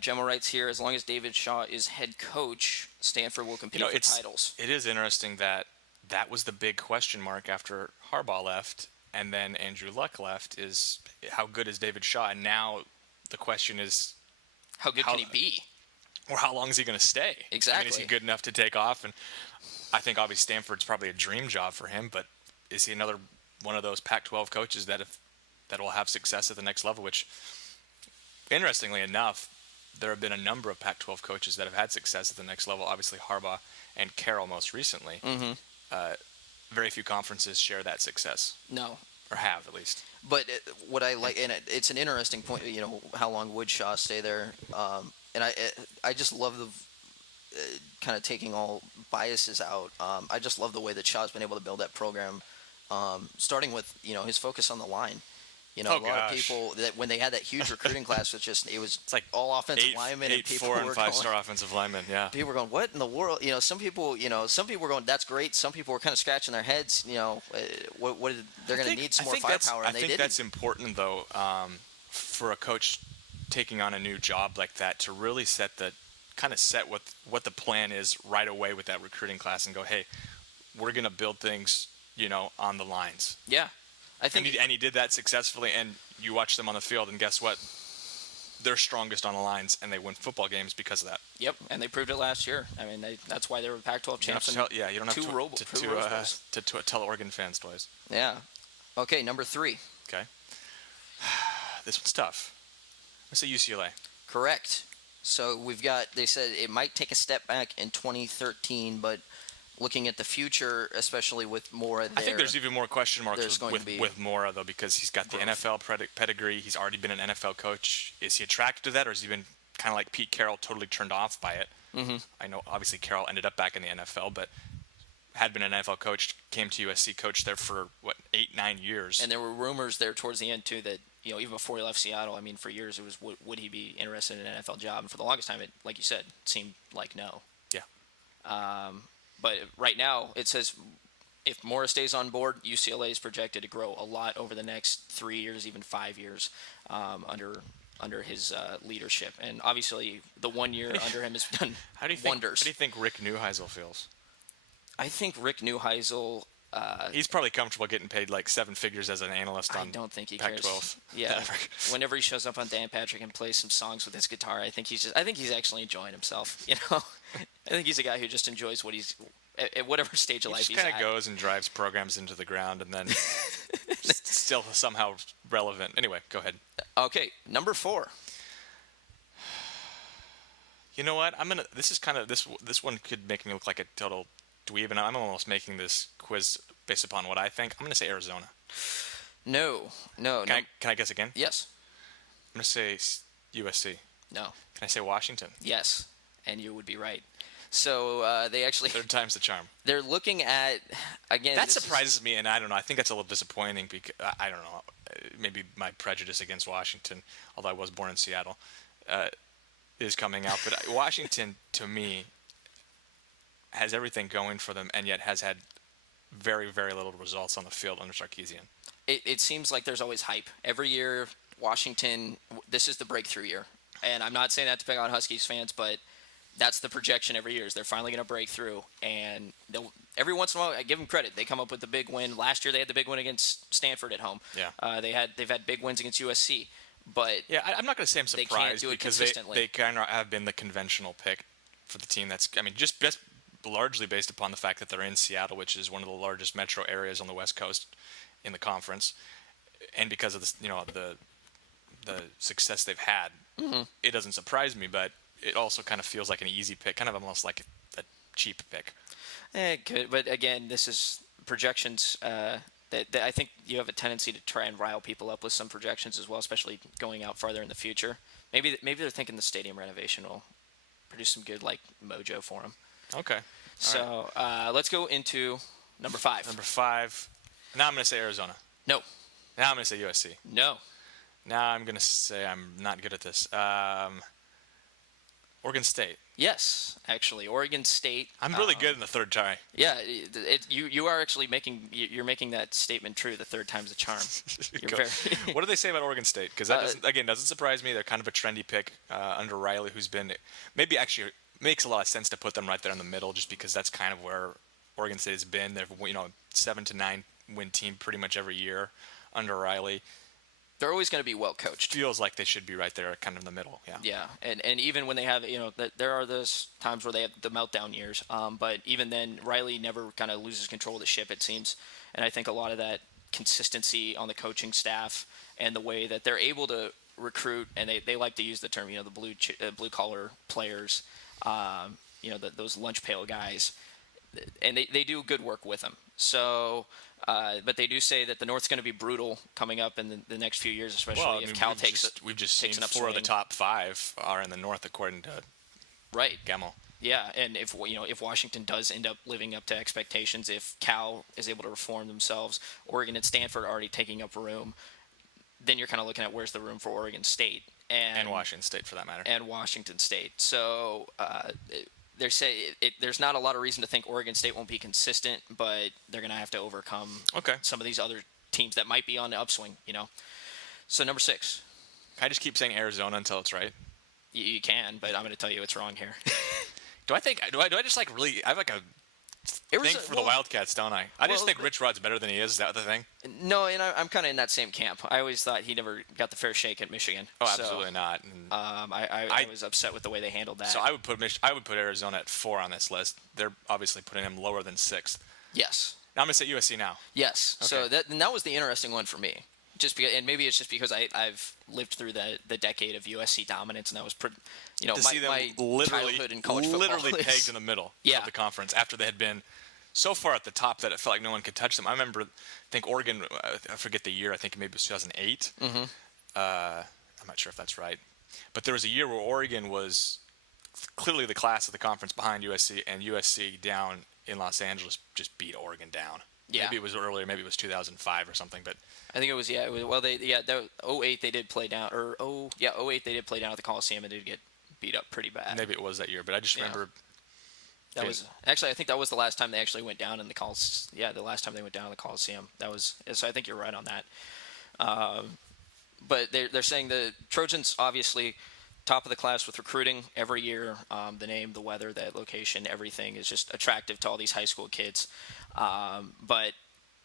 Gemma writes here, as long as David Shaw is head coach, Stanford will compete for titles. It is interesting that was the big question mark after Harbaugh left and then Andrew Luck left, is how good is David Shaw? And now the question is, how good can he be? Or how long is he going to stay? Exactly. I mean, is he good enough to take off? And I think obviously Stanford's probably a dream job for him, but is he another one of those Pac-12 coaches that will have success at the next level? Which, interestingly enough, there have been a number of Pac-12 coaches that have had success at the next level. Obviously Harbaugh and Carroll most recently. Mm-hmm. Very few conferences share that success. No. Or have, at least. But what I like, and it's an interesting point, how long would Shaw stay there? And I just love the kind of taking all biases out. I just love the way that Shaw's been able to build that program, starting with, his focus on the line. A lot of people that when they had that huge recruiting class, it was like all offensive linemen and people 4 and 5 star offensive linemen. Yeah, people were going, "What in the world?" Some people were going, "That's great." Some people were kind of scratching their heads. What they're going to need some more firepower, and they didn't. I think that's important though, for a coach taking on a new job like that to really set what the plan is right away with that recruiting class and go, "Hey, we're going to build things, on the lines." Yeah. I think, and he did that successfully. And you watch them on the field, and guess what? They're strongest on the lines, and they win football games because of that. Yep, and they proved it last year. I mean, that's why they were Pac-12 champs. You don't have to tell Oregon fans twice. Yeah. Okay, number 3. Okay. This one's tough. Let's say UCLA. Correct. So they said it might take a step back in 2013, but looking at the future, especially with Mora there. I think there's even more question marks with Mora, though, because he's got the growth. NFL pedigree. He's already been an NFL coach. Is he attracted to that, or has he been kind of like Pete Carroll, totally turned off by it? Mm-hmm. I know, obviously, Carroll ended up back in the NFL, but had been an NFL coach, came to USC, coached there for, 8-9 years. And there were rumors there towards the end, too, that, even before he left Seattle, I mean, for years it was, would he be interested in an NFL job? And for the longest time, it, like you said, seemed like no. Yeah. But right now, it says if Mora stays on board, UCLA is projected to grow a lot over the next 3 years, even 5 years, under his leadership. And obviously, the 1 year under him has done wonders. How do you think Rick Neuheisel feels? I think Rick Neuheisel. He's probably comfortable getting paid like 7 figures as an analyst on I don't think he Pac-12. cares. Yeah. Whenever he shows up on Dan Patrick and plays some songs with his guitar, I think he's actually enjoying himself. I think he's a guy who just enjoys what he's at whatever stage of life he's at. He just kind of goes and drives programs into the ground and then still somehow relevant. Anyway, go ahead. Okay, number 4. You know what? This one could make me look like a total dweeb, and I'm almost making this quiz based upon what I think. I'm going to say Arizona. No. Can I guess again? Yes. I'm going to say USC. No. Can I say Washington? Yes, and you would be right. So they actually. Third time's the charm. They're looking at again. That surprises me, and I don't know. I think that's a little disappointing because I don't know. Maybe my prejudice against Washington, although I was born in Seattle, is coming out. But Washington, to me, has everything going for them, and yet has had very, very little results on the field under Sarkisian. It seems like there's always hype every year. Washington, this is the breakthrough year, and I'm not saying that to pick on Huskies fans, but that's the projection every year. Is they're finally going to break through, and every once in a while, I give them credit. They come up with the big win. Last year, they had the big win against Stanford at home. Yeah. They've had big wins against USC, but yeah, I'm not going to say I'm surprised they can't do it because consistently. they kind of have been the conventional pick for the team. That's just largely based upon the fact that they're in Seattle, which is one of the largest metro areas on the West Coast in the conference, and because of the success they've had. Mm-hmm. It doesn't surprise me, but it also kind of feels like an easy pick, kind of almost like a cheap pick. It could, but again, this is projections. That I think you have a tendency to try and rile people up with some projections as well, especially going out farther in the future. Maybe they're thinking the stadium renovation will produce some good mojo for them. Okay. So let's go into number 5. Number 5. Now I'm going to say Arizona. No. Now I'm going to say USC. No. Now I'm going to say I'm not good at this. Oregon State. Yes, actually, Oregon State. I'm really good in the third try. Yeah, you are actually making that statement true. The third time's the charm. What do they say about Oregon State? Because that doesn't surprise me. They're kind of a trendy pick under Riley, who's been maybe actually makes a lot of sense to put them right there in the middle, just because that's kind of where Oregon State has been. They're 7 to 9 win team pretty much every year under Riley. They're always going to be well coached. Feels like they should be right there, kind of in the middle. Yeah. Yeah, and even when they have, there are those times where they have the meltdown years. But even then, Riley never kind of loses control of the ship, it seems. And I think a lot of that consistency on the coaching staff and the way that they're able to recruit, and they like to use the term, the blue collar players, those lunch pail guys, and they do good work with them. So. But they do say that the North's going to be brutal coming up in the next few years, especially if Cal takes it. We've just seen 4 of the top 5 are in the North, according to Gemmell. Yeah, and if Washington does end up living up to expectations, if Cal is able to reform themselves, Oregon and Stanford already taking up room, then you're kind of looking at where's the room for Oregon State and Washington State for that matter. And Washington State. So. There's not a lot of reason to think Oregon State won't be consistent, but they're going to have to overcome some of these other teams that might be on the upswing, So number 6. Can I just keep saying Arizona until it's right? You can, but I'm going to tell you it's wrong here. Do I just really? I have a think for the Wildcats, don't I? I just think Rich Rod's better than he is. Is that the thing? No, and I'm kind of in that same camp. I always thought he never got the fair shake at Michigan. Oh, absolutely not. And I was upset with the way they handled that. So I would put Arizona at 4 on this list. They're obviously putting him lower than 6th. Yes. Now I'm going to say USC now. Yes. Okay. So that was the interesting one for me. Just because, and maybe it's just because I've lived through the decade of USC dominance, and that was my childhood in college football. Literally pegged in the middle of the conference after they had been so far at the top that it felt like no one could touch them. I remember, I think Oregon, I forget the year, I think maybe it was 2008. Mm-hmm. I'm not sure if that's right. But there was a year where Oregon was clearly the class of the conference behind USC, and USC down in Los Angeles just beat Oregon down. Yeah. Maybe it was earlier, maybe it was 2005 or something, but I think it was, well, 08 they did play down, 08 they did play down at the Coliseum and did get beat up pretty bad. Maybe it was that year, but I just remember. That was actually, I think that was the last time they actually went down in the Coliseum. Yeah, the last time they went down in the Coliseum. So I think you're right on that. But they're saying the Trojans obviously top of the class with recruiting every year. The name, the weather, the location, everything is just attractive to all these high school kids. But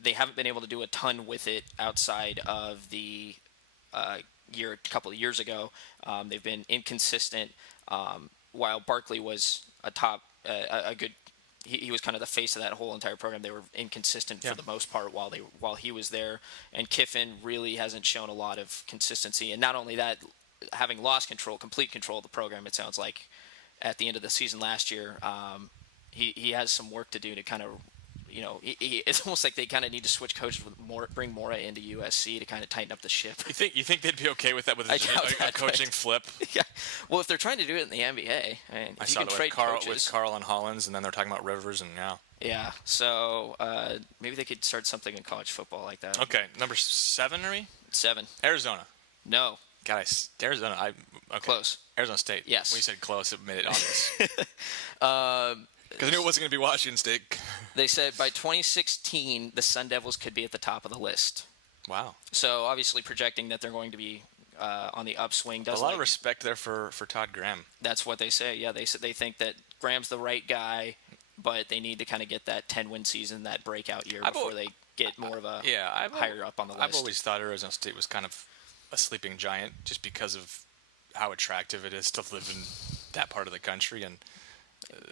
they haven't been able to do a ton with it outside of the a couple of years ago. They've been inconsistent. While Barkley was a good, he was kind of the face of that whole entire program. They were inconsistent for the most part while he was there. And Kiffin really hasn't shown a lot of consistency. And not only that, having lost complete control of the program, it sounds like at the end of the season last year, he has some work to do to kind of, it's almost like they kind of need to switch coaches bring Mora into USC to kind of tighten up the ship. You think they'd be okay with that with a coaching flip? Yeah. Well, if they're trying to do it in the NBA, I saw it with Carl and Hollins, and then they're talking about Rivers, and Yeah. So maybe they could start something in college football like that. Okay, number 7, are we? 7. Arizona. No. Guys, Arizona. Okay. Close. Arizona State. Yes. When you said close, it made it obvious. Because I knew it wasn't going to be Washington State. They said by 2016, the Sun Devils could be at the top of the list. Wow. So obviously projecting that they're going to be on the upswing. A lot of respect there for Todd Graham. That's what they say. Yeah, they think that Graham's the right guy, but they need to kind of get that 10-win season, that breakout year before they get more of a higher up on the list. I've always thought Arizona State was kind of a sleeping giant just because of how attractive it is to live in that part of the country, and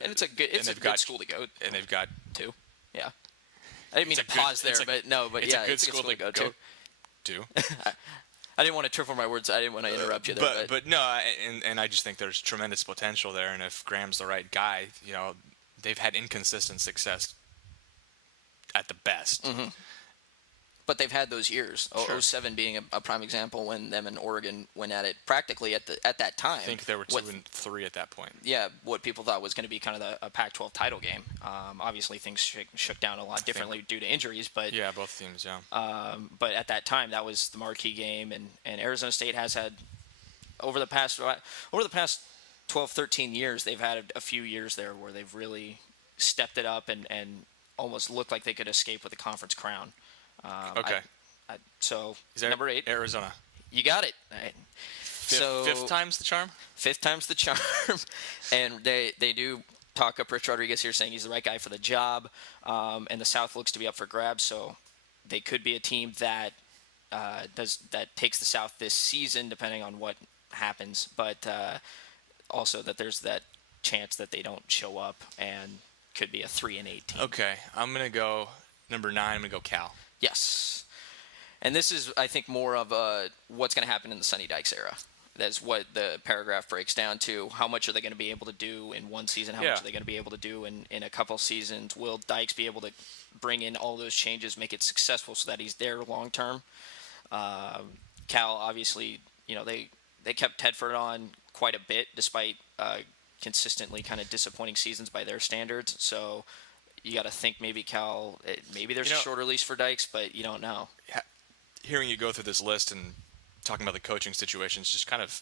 it's a good school to go. And they've got to. Yeah. I didn't mean to pause there, but it's a good school to go to. I didn't want to trip on my words. I didn't want to interrupt you there. But no, and I just think there's tremendous potential there, and if Graham's the right guy, they've had inconsistent success at the best. Mm-hmm. But they've had those years. Sure. 07 being a prime example when them and Oregon went at it practically at that time. I think they were 2-3 at that point. Yeah, what people thought was going to be kind of a Pac-12 title game. Obviously, things shook down a lot differently due to injuries. But yeah, both teams, yeah. But at that time, that was the marquee game, and Arizona State has had over the past 12, 13 years, they've had a few years there where they've really stepped it up and almost looked like they could escape with a conference crown. Okay. So number 8, Arizona. You got it. Right. Fifth time's the charm. Fifth time's the charm, and they do talk up Rich Rodriguez here, saying he's the right guy for the job, and the South looks to be up for grabs. So they could be a team that takes the South this season, depending on what happens. But also that there's that chance that they don't show up and could be a 3-8 team. Okay, I'm gonna go number 9. I'm gonna go Cal. Yes. And this is, I think, more of what's going to happen in the Sonny Dykes era. That's what the paragraph breaks down to. How much are they going to be able to do in one season? How much are they going to be able to do in a couple seasons? Will Dykes be able to bring in all those changes, make it successful so that he's there long term? Cal, obviously, they kept Tedford on quite a bit despite consistently kind of disappointing seasons by their standards. So you got to think maybe Cal, maybe there's a shorter leash for Dykes, but you don't know. Hearing you go through this list and talking about the coaching situations just kind of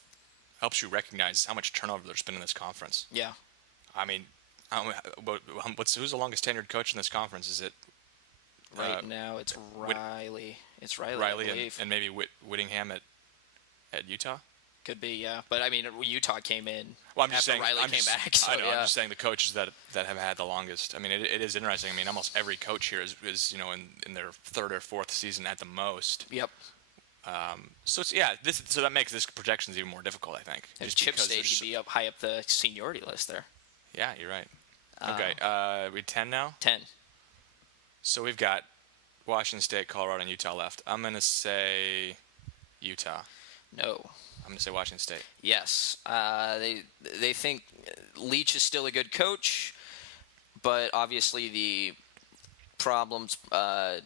helps you recognize how much turnover there's been in this conference. Yeah. I mean, who's the longest tenured coach in this conference? Is it right now? It's Riley. It's Riley. Riley and maybe Whittingham at Utah. Could be, yeah. But I mean, Utah came in Well, I'm just after saying. Riley came back. So, I know. yeah. I'm just saying the coaches that have had the longest. I mean, it is interesting. I mean, almost every coach here is in their third or fourth season at the most. Yep. So so that makes this projections even more difficult, I think. If Just Chip because stayed, he'd be up high up the seniority list there. Yeah, you're right. Okay, we 10 now. 10. So we've got Washington State, Colorado, and Utah left. I'm gonna say Utah. No. I'm gonna say Washington State. Yes. They think Leach is still a good coach, but obviously the problems, the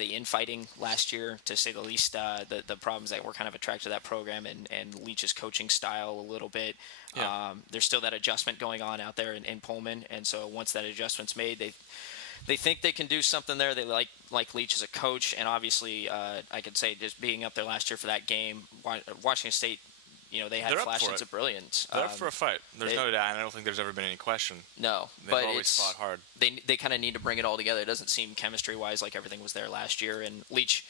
infighting last year, to say the least, the problems that were kind of attracted to that program and Leach's coaching style a little bit. Yeah. There's still that adjustment going on out there in Pullman, and so once that adjustment's made, they think they can do something there. They like Leach as a coach, and obviously, I could say just being up there last year for that game, Washington State, they had They're up flashes for it. of brilliance. They're up for a fight. There's no doubt, and I don't think there's ever been any question. No, They've but always fought hard. They kind of need to bring it all together. It doesn't seem chemistry-wise like everything was there last year, and Leach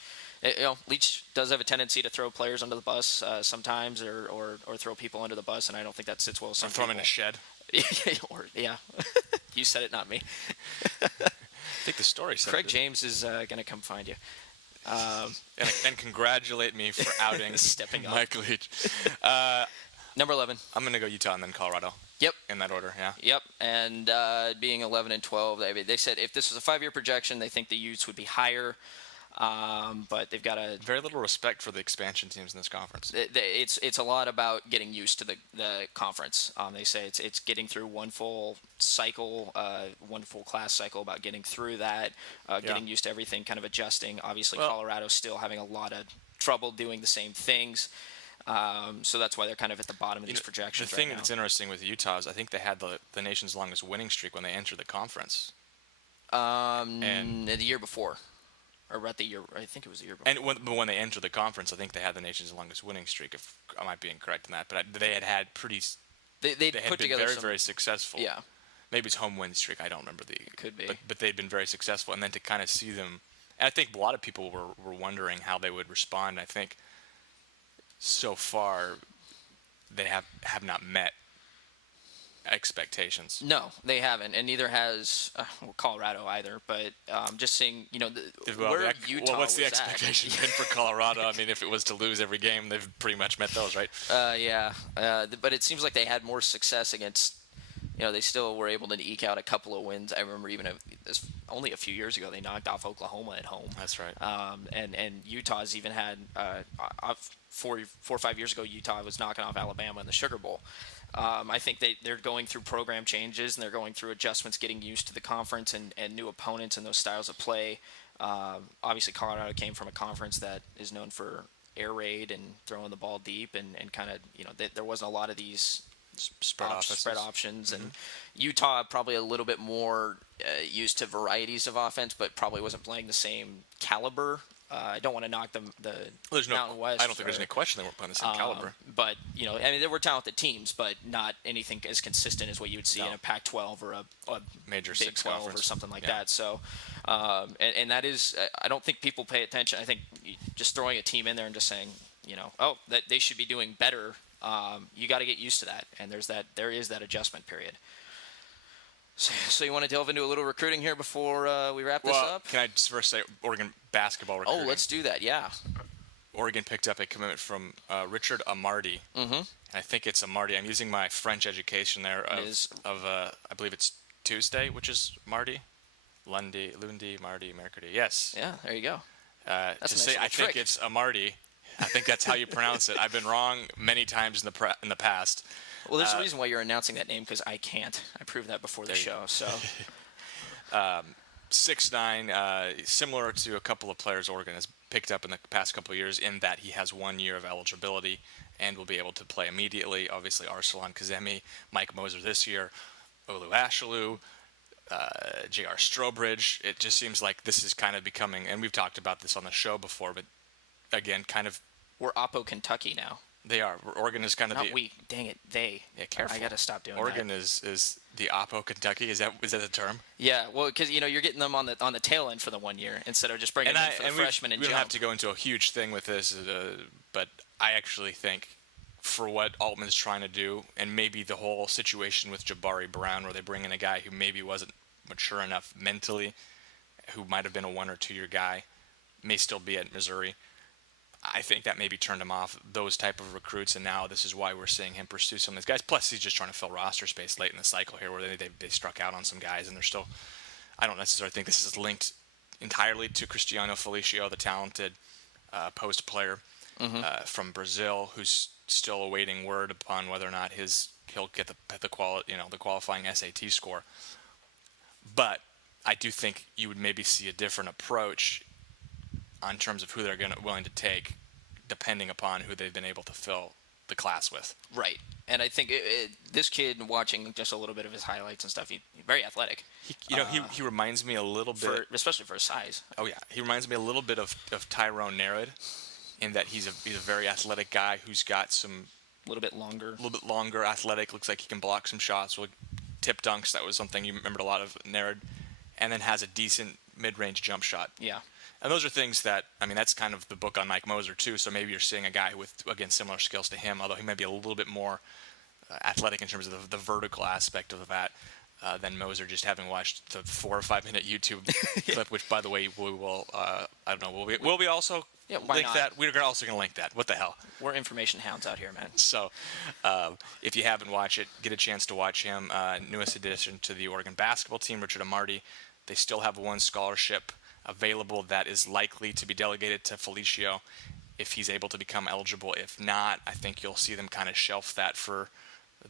does have a tendency to throw players under the bus sometimes, or throw people under the bus, and I don't think that sits well with some Throw them in people. a shed. Yeah. You said it, not me. I think the story said Craig it. James is going to come find you. And congratulate me for outing Stepping up. Mike Leach. Number 11. I'm gonna go Utah and then Colorado. Yep. In that order, yeah. Yep. And being 11 and 12, they said if this was a 5-year projection, they think the Utes would be higher. But they've got a Very little respect for the expansion teams in this conference. it's a lot about getting used to the conference. They say it's getting through one full cycle, one full class cycle, about getting through that, getting used to everything, kind of adjusting. Obviously, Colorado's still having a lot of trouble doing the same things. So that's why they're kind of at the bottom of these projections. The thing right now. that's interesting with Utah is I think they had the nation's longest winning streak when they entered the conference. And the year before. Or about the year, I think it was the year before. But when they entered the conference, I think they had the nation's longest winning streak. If I might be incorrect in that, but they had pretty. They had put been together very some, very successful. Yeah, Maybe it's home win streak. I don't remember the. Could be. But they'd been very successful, and then to kind of see them, and I think a lot of people were wondering how they would respond. I think so far they have not met expectations. No, they haven't, and neither has Colorado either. But just seeing, where Utah what's the was at. expectation been for Colorado? I mean, if it was to lose every game, they've pretty much met those, right? Yeah, but it seems like they had more success against. They still were able to eke out a couple of wins. I remember even only a few years ago they knocked off Oklahoma at home. That's right. And Utah's even had 4 or 5 years ago. Utah was knocking off Alabama in the Sugar Bowl. I think they're going through program changes and they're going through adjustments, getting used to the conference and new opponents and those styles of play. Obviously, Colorado came from a conference that is known for air raid and throwing the ball deep and kind of, there wasn't a lot of these spread options. Mm-hmm. And Utah probably a little bit more used to varieties of offense, but probably wasn't playing the same caliber. I don't want to knock them Mountain West. I don't think there's any question they weren't playing the same caliber. But there were talented teams, but not anything as consistent as what you would see in a Pac-12 or a major Big 6 12 conference or something like that. So, and that is, I don't think people pay attention. I think just throwing a team in there and just saying, that they should be doing better. You got to get used to that, and there is that adjustment period. So you want to delve into a little recruiting here before we wrap this up? Can I just first say Oregon basketball recruiting? Oh, let's do that. Yeah. Oregon picked up a commitment from Richard Amardi. Mm-hmm. And I think it's Amardi. I'm using my French education there I believe it's Tuesday, which is Mardi. Lundi, Mardi, Mercredi. Yes. Yeah, there you go. To say I think it's Amardi. I think that's how you pronounce it. I've been wrong many times in the past. Well, there's a reason why you're announcing that name, because I can't. I proved that before the show. So, 6'9", similar to a couple of players Oregon has picked up in the past couple of years, in that he has 1 year of eligibility and will be able to play immediately. Obviously, Arsalan Kazemi, Mike Moser this year, Olu Ashalu, J.R. Strobridge. It just seems like this is kind of becoming, and we've talked about this on the show before, but again, kind of. We're Oppo, Kentucky now. They are. Oregon is kind of Not we. Dang it. They. Yeah, careful. I got to stop doing Oregon that. is the Oppo Kentucky. Is that the term? Yeah, well, because you're getting them on the tail end for the 1 year instead of just bringing them in for the freshmen and we don't jump. have to go into a huge thing with this, but I actually think for what Altman's trying to do, and maybe the whole situation with Jabari Brown, where they bring in a guy who maybe wasn't mature enough mentally, who might have been a 1 or 2 year guy, may still be at Missouri. I think that maybe turned him off those type of recruits, and now this is why we're seeing him pursue some of these guys. Plus, he's just trying to fill roster space late in the cycle here, where they struck out on some guys, and they're still. I don't necessarily think this is linked entirely to Cristiano Felicio, the talented post player from Brazil, who's still awaiting word upon whether or not he'll get the qualifying SAT score. But I do think you would maybe see a different approach on terms of who they're willing to take, depending upon who they've been able to fill the class with. Right. And I think this kid, watching just a little bit of his highlights and stuff, he's very athletic. He reminds me a little bit, especially for his size. Oh yeah, he reminds me a little bit of Tyrone Nerud, in that he's a very athletic guy who's got some a little bit longer athletic. Looks like he can block some shots. Tip dunks, that was something you remembered a lot of Nerud, and then has a decent mid-range jump shot. Yeah. And those are things that, that's kind of the book on Mike Moser, too. So maybe you're seeing a guy with, again, similar skills to him, although he might be a little bit more athletic in terms of the vertical aspect of that than Moser, just having watched the 4 or 5 minute YouTube clip, which, by the way, we will, I don't know, will we also link that? We're also going to link that. What the hell? We're information hounds out here, man. So if you haven't watched it, get a chance to watch him. Newest addition to the Oregon basketball team, Richard Amardi. They still have one scholarship available that is likely to be delegated to Felicio if he's able to become eligible. If not, I think you'll see them kind of shelf that for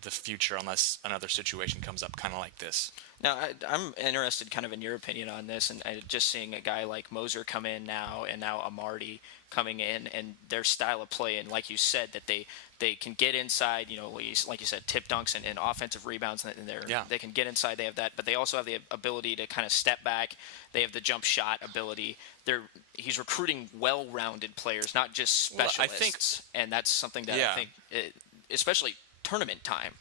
the future unless another situation comes up kind of like this. Now, I'm interested kind of in your opinion on this, and just seeing a guy like Moser come in now, and now Amardi coming in, and their style of play, and like you said, that they can get inside, like you said, tip dunks and offensive rebounds, and they can get inside, they have that, but they also have the ability to kind of step back, they have the jump shot ability. He's recruiting well-rounded players, not just specialists, and that's something that I think, especially tournament time,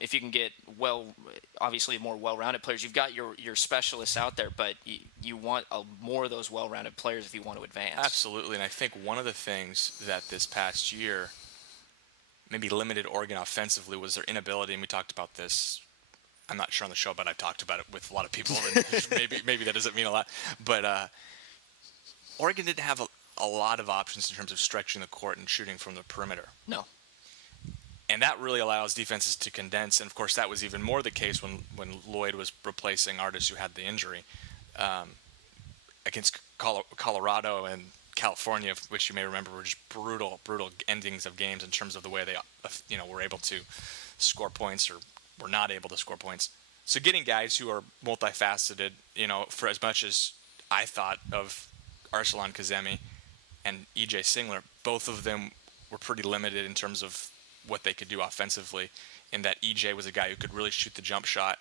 if you can get obviously more well-rounded players, you've got your specialists out there, but you want more of those well-rounded players if you want to advance. Absolutely, and I think one of the things that this past year maybe limited Oregon offensively was their inability, and we talked about this, I'm not sure on the show, but I've talked about it with a lot of people, and maybe that doesn't mean a lot, but Oregon didn't have a lot of options in terms of stretching the court and shooting from the perimeter. No. And that really allows defenses to condense. And, of course, that was even more the case when Lloyd was replacing artists who had the injury. Against Colorado and California, which you may remember were just brutal endings of games in terms of the way they were able to score points or were not able to score points. So getting guys who are multifaceted, for as much as I thought of Arsalan Kazemi and E.J. Singler, both of them were pretty limited in terms of what they could do offensively, in that EJ was a guy who could really shoot the jump shot,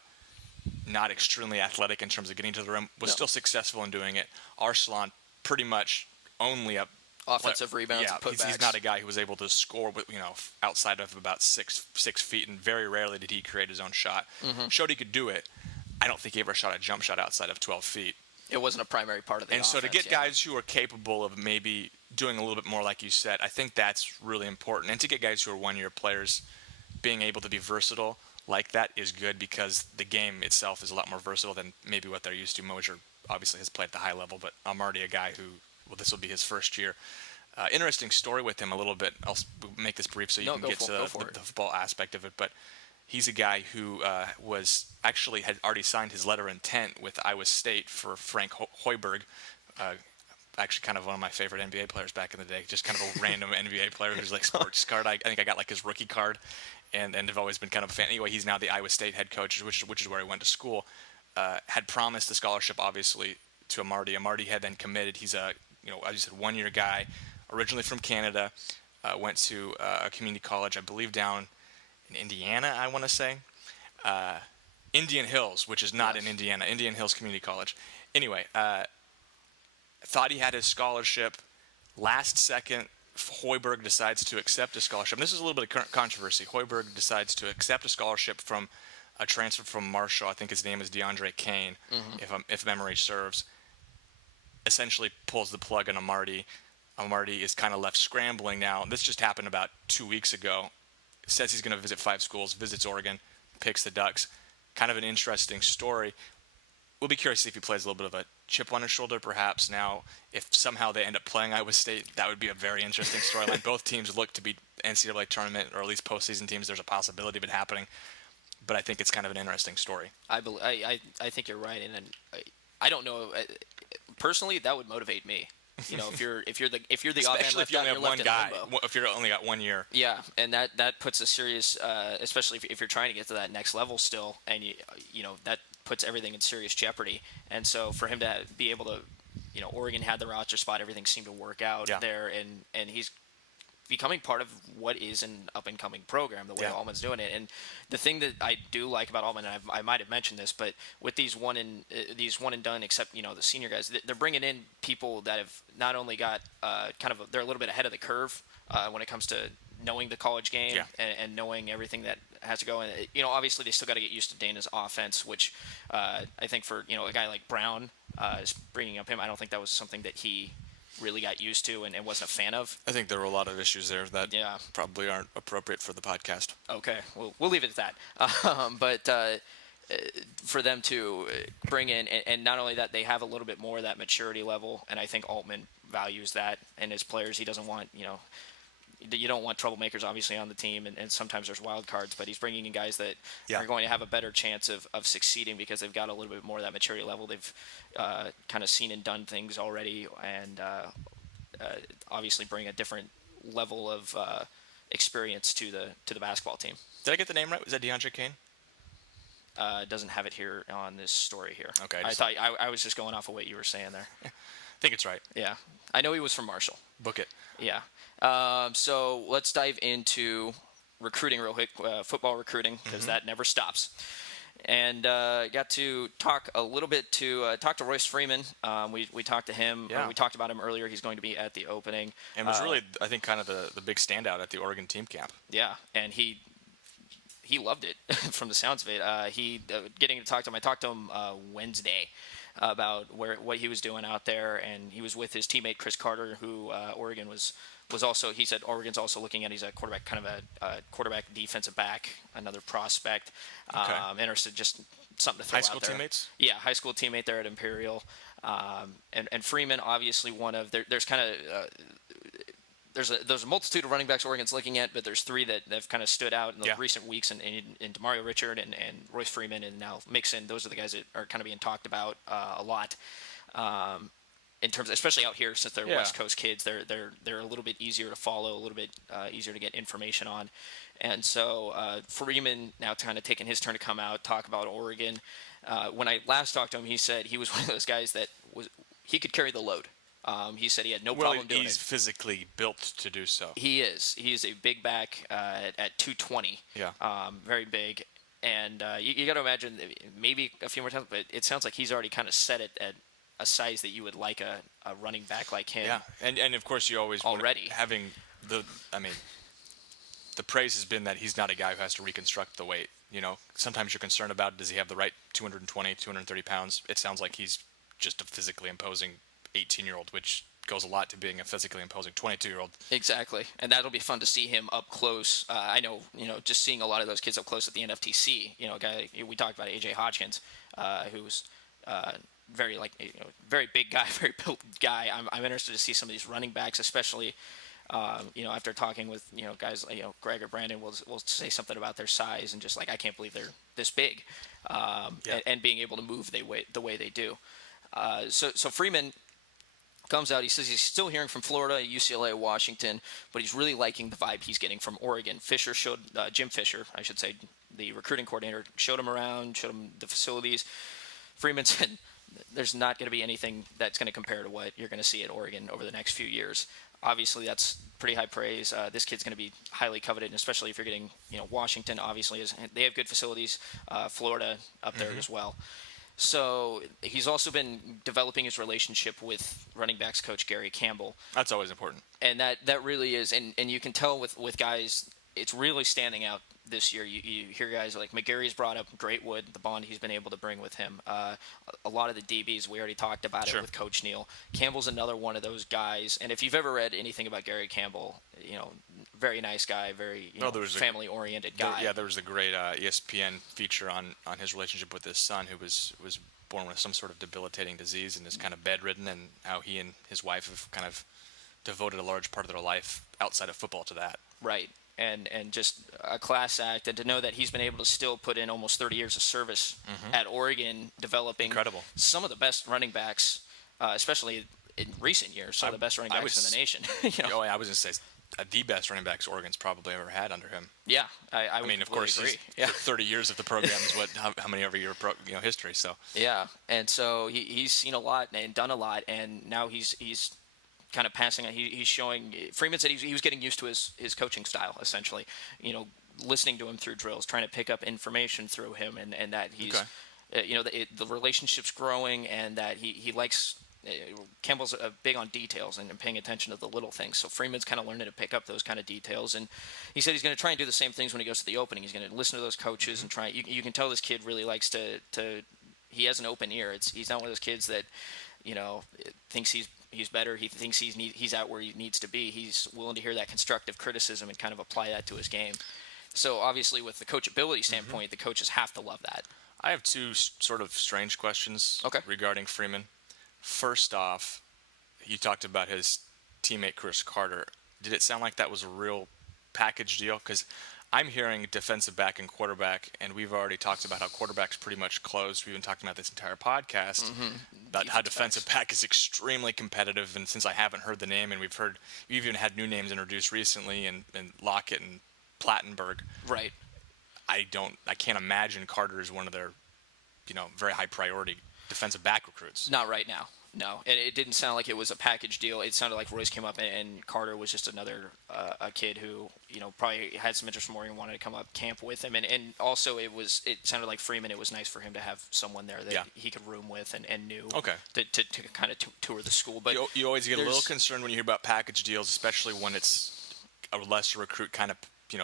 not extremely athletic in terms of getting to the rim, was still successful in doing it. Arsalan pretty much only offensive rebounds and putbacks. He's not a guy who was able to score with, outside of about 6 feet, and very rarely did he create his own shot. Mm-hmm. Showed he could do it. I don't think he ever shot a jump shot outside of 12 feet. It wasn't a primary part of the offense. And so to get guys who are capable of maybe doing a little bit more, like you said, I think that's really important. And to get guys who are one-year players being able to be versatile like that is good, because the game itself is a lot more versatile than maybe what they're used to. Moser obviously has played at the high level, but Amardi, a guy who, this will be his first year. Interesting story with him a little bit. I'll make this brief so you can get to the football aspect of it. But he's a guy who had already signed his letter of intent with Iowa State for Frank Hoiberg, actually kind of one of my favorite NBA players back in the day, just kind of a random NBA player who's like sports card. I think I got like his rookie card, and have always been kind of a fan. Anyway, he's now the Iowa State head coach, which is where he went to school. Had promised the scholarship, obviously, to Amardi. Amardi had then committed. He's a, as you said, one-year guy, originally from Canada, went to a community college, I believe down in Indiana, I want to say. Indian Hills, which is not in Indiana. Indian Hills Community College. Anyway, thought he had his scholarship. Last second, Hoiberg decides to accept a scholarship. And this is a little bit of current controversy. Hoiberg decides to accept a scholarship from a transfer from Marshall. I think his name is DeAndre Kane, if memory serves. Essentially pulls the plug on Amardi. Amardi is kind of left scrambling now. This just happened about 2 weeks ago. Says he's going to visit 5 schools, visits Oregon, picks the Ducks. Kind of an interesting story. We'll be curious to see if he plays a little bit of a chip on his shoulder, perhaps. Now, if somehow they end up playing Iowa State, that would be a very interesting storyline. Both teams look to be NCAA tournament or at least postseason teams. There's a possibility of it happening, but I think it's kind of an interesting story. I think you're right, and I don't know. Personally, that would motivate me. You know, if you're the especially if you only have one guy, if you're only got 1 year. Yeah, and that puts a serious, especially if you're trying to get to that next level still, and you know that puts everything in serious jeopardy. And so for him to be able to, you know, Oregon had the roster spot, everything seemed to work out there, and he's becoming part of what is an up-and-coming program, the way Altman's doing it. And the thing that I do like about Altman, and I might have mentioned this, but with these one and done, except, you know, the senior guys, they're bringing in people that have not only got they're a little bit ahead of the curve when it comes to knowing the college game and knowing everything that has to go. And, you know, obviously they still got to get used to Dana's offense, which I think for, you know, a guy like Brown is bringing up him. I don't think that was something that he really got used to and wasn't a fan of. I think there were a lot of issues there that probably aren't appropriate for the podcast. Okay, we'll leave it at that. But for them to bring in, and not only that, they have a little bit more of that maturity level, and I think Altman values that in his players. He doesn't want, you know, you don't want troublemakers obviously on the team, and sometimes there's wild cards, but he's bringing in guys that are going to have a better chance of succeeding because they've got a little bit more of that maturity level. They've kind of seen and done things already, and obviously bring a different level of experience to the basketball team. Did I get the name right? Was that DeAndre Kane? Doesn't have it here on this story here. Okay. I thought I was just going off of what you were saying there. I think it's right. Yeah. I know he was from Marshall. Book it. Yeah. So let's dive into recruiting real quick, football recruiting, because that never stops. And got to talk a little bit talk to Royce Freeman. We talked to him. We talked about him earlier. He's going to be at the opening. And was really, I think, kind of the big standout at the Oregon team camp. Yeah, and he loved it from the sounds of it. Getting to talk to him, I talked to him Wednesday about what he was doing out there, and he was with his teammate Chris Carter, who Oregon was also. He said Oregon's also looking at. He's a quarterback, kind of a quarterback defensive back, another prospect. Interested, just something to throw out there. High school teammates. Yeah, high school teammate there at Imperial, and Freeman obviously one of there's kind of. There's a multitude of running backs Oregon's looking at, but there's 3 that have kind of stood out in the recent weeks, and Demario Richard and Royce Freeman and now Mixon. Those are the guys that are kind of being talked about a lot. In terms, especially out here, since they're West Coast kids, they're a little bit easier to follow, a little bit easier to get information on, and so Freeman now kind of taking his turn to come out, talk about Oregon. When I last talked to him, he said he was one of those guys that he could carry the load. He said he had no problem doing it. He's physically built to do so. He is. He is a big back at 220. Yeah. Very big. And you got to imagine maybe a few more times, but it sounds like he's already kind of set it at a size that you would like a running back like him. Yeah, and of course you always already having the praise has been that he's not a guy who has to reconstruct the weight. You know, sometimes you're concerned about, does he have the right 220, 230 pounds? It sounds like he's just a physically imposing 18-year-old, which goes a lot to being a physically imposing 22-year-old. Exactly, and that'll be fun to see him up close. I know, just seeing a lot of those kids up close at the NFTC. A guy we talked about, AJ Hodgkins, who's very very big guy, very built guy. I'm interested to see some of these running backs, especially after talking with guys like Greg or Brandon, will say something about their size and just like, I can't believe they're this big, and being able to move the way they do. So Freeman comes out. He says he's still hearing from Florida, UCLA, Washington, but he's really liking the vibe he's getting from Oregon. Jim Fisher, I should say, the recruiting coordinator, showed him around, showed him the facilities. Freeman said there's not going to be anything that's going to compare to what you're going to see at Oregon over the next few years. Obviously, that's pretty high praise. This kid's going to be highly coveted, and especially if you're getting, Washington, obviously, they have good facilities. Florida up there as well. So he's also been developing his relationship with running backs coach Gary Campbell, That's always important. and that really is, and you can tell with guys, it's really standing out this year. You hear guys like McGarry's brought up Greatwood, the bond he's been able to bring with him. A lot of the DBs, we already talked about it with Coach Neal. Campbell's another one of those guys, and if you've ever read anything about Gary Campbell, very nice guy, very family-oriented guy. There was the great ESPN feature on his relationship with his son, who was born with some sort of debilitating disease and is kind of bedridden, and how he and his wife have kind of devoted a large part of their life outside of football to that. Right. And just a class act, and to know that he's been able to still put in almost 30 years of service at Oregon, developing some of the best running backs, especially in recent years, some of the best running backs in the nation. I was going to say the best running backs Oregon's probably ever had under him. Yeah, I mean, of course, agree. 30 years of the program is how many every year history. So yeah, and so he's seen a lot and done a lot, and now he's kind of passing on. He's showing. Freeman said he was getting used to his coaching style, essentially. Listening to him through drills, trying to pick up information through him, and that he's, the relationship's growing, and that he likes. Campbell's big on details and paying attention to the little things. So Freeman's kind of learning to pick up those kind of details, and he said he's going to try and do the same things when he goes to the opening. He's going to listen to those coaches and try. You can tell this kid really likes to. He has an open ear. He's not one of those kids that, thinks he's better. He thinks he's out where he needs to be. He's willing to hear that constructive criticism and kind of apply that to his game. So obviously, with the coachability standpoint, the coaches have to love that. I have two sort of strange questions regarding Freeman. First off, you talked about his teammate Chris Carter. Did it sound like that was a real package deal? Because I'm hearing defensive back and quarterback, and we've already talked about how quarterback's pretty much closed. We've been talking about this entire podcast about how defensive back is extremely competitive. And since I haven't heard the name, and we've even had new names introduced recently, and Lockett and Plattenberg. Right. I can't imagine Carter is one of their, very high priority defensive back recruits. Not right now. No, and it didn't sound like it was a package deal. It sounded like Royce came up, and Carter was just another a kid who probably had some interest from Oregon, wanted to come up camp with him, and also it sounded like Freeman. It was nice for him to have someone there that he could room with and knew to kind of tour the school. But you always get a little concerned when you hear about package deals, especially when it's a lesser recruit kind of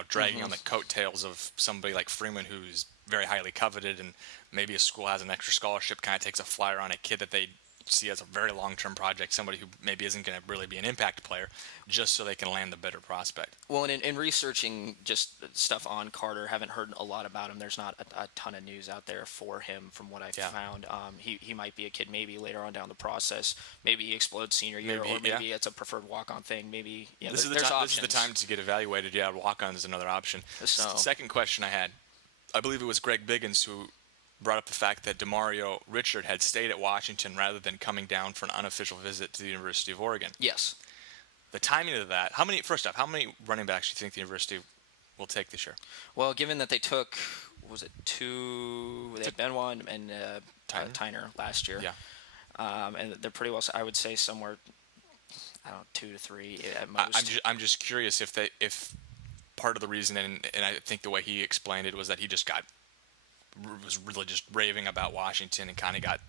dragging on the coattails of somebody like Freeman, who's very highly coveted, and maybe a school has an extra scholarship, kind of takes a flyer on a kid that they see as a very long-term project, somebody who maybe isn't going to really be an impact player, just so they can land the better prospect. Well, and in researching just stuff on Carter, haven't heard a lot about him. There's not a ton of news out there for him from what I've found. He might be a kid maybe later on down the process. Maybe he explodes senior year, or maybe it's a preferred walk-on thing. Maybe this is the time to get evaluated. Yeah, walk-on is another option. So, second question I had, I believe it was Greg Biggins who brought up the fact that Demario Richard had stayed at Washington rather than coming down for an unofficial visit to the University of Oregon. Yes. The timing of that, how many running backs do you think the university will take this year? Well, given that they took, they had Benoit and Tyner last year. Yeah. And they're pretty well, I would say somewhere, 2 to 3 at most. I'm just curious if part of the reason, and I think the way he explained it was that he was really just raving about Washington and kind of got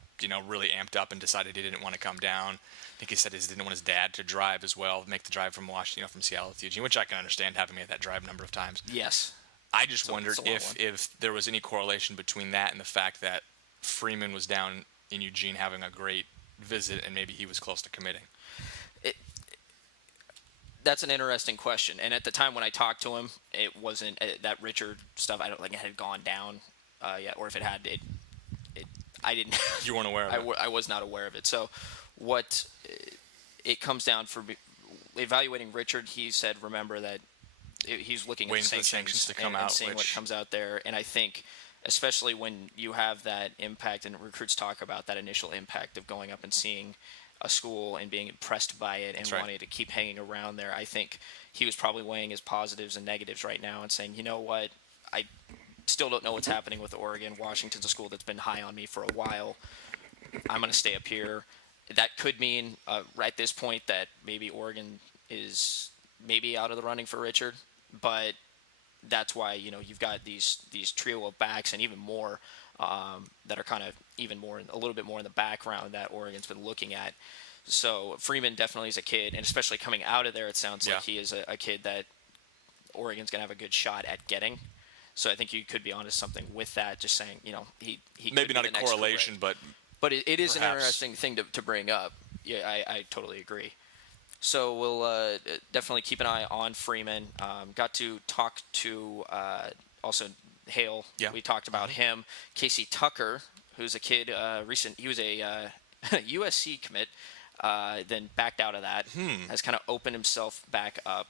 really amped up and decided he didn't want to come down. I think he said he didn't want his dad to drive as well, make the drive from Washington, from Seattle to Eugene, which I can understand, having made that drive a number of times. Yes. I just wondered if there was any correlation between that and the fact that Freeman was down in Eugene having a great visit and maybe he was close to committing. That's an interesting question. And at the time when I talked to him, it wasn't that Richard stuff. I don't think it had gone down yet, or if it had, I didn't. You weren't aware of it. I was not aware of it. So, what it comes down for evaluating Richard, he said, remember that he's looking at the sanctions to come out, and seeing what comes out there. And I think, especially when you have that impact, and recruits talk about that initial impact of going up and seeing a school and being impressed by it and wanting to keep hanging around there, I think he was probably weighing his positives and negatives right now and saying, you know what, I still don't know what's happening with Oregon. Washington's a school that's been high on me for a while. I'm going to stay up here. That could mean at this point that maybe Oregon is maybe out of the running for Richard, but that's why you've got these trio of backs and even more that are kind of a little bit more in the background that Oregon's been looking at. So Freeman definitely is a kid, and especially coming out of there, it sounds like he is a kid that Oregon's going to have a good shot at getting. So I think you could be onto something with that, just saying, he maybe not a correlation, but it is perhaps an interesting thing to bring up. Yeah, I totally agree. So we'll definitely keep an eye on Freeman. Got to talk to also Hale. Yeah. We talked about him. Casey Tucker, who's a kid, he was a USC commit, then backed out of that. Has kind of opened himself back up.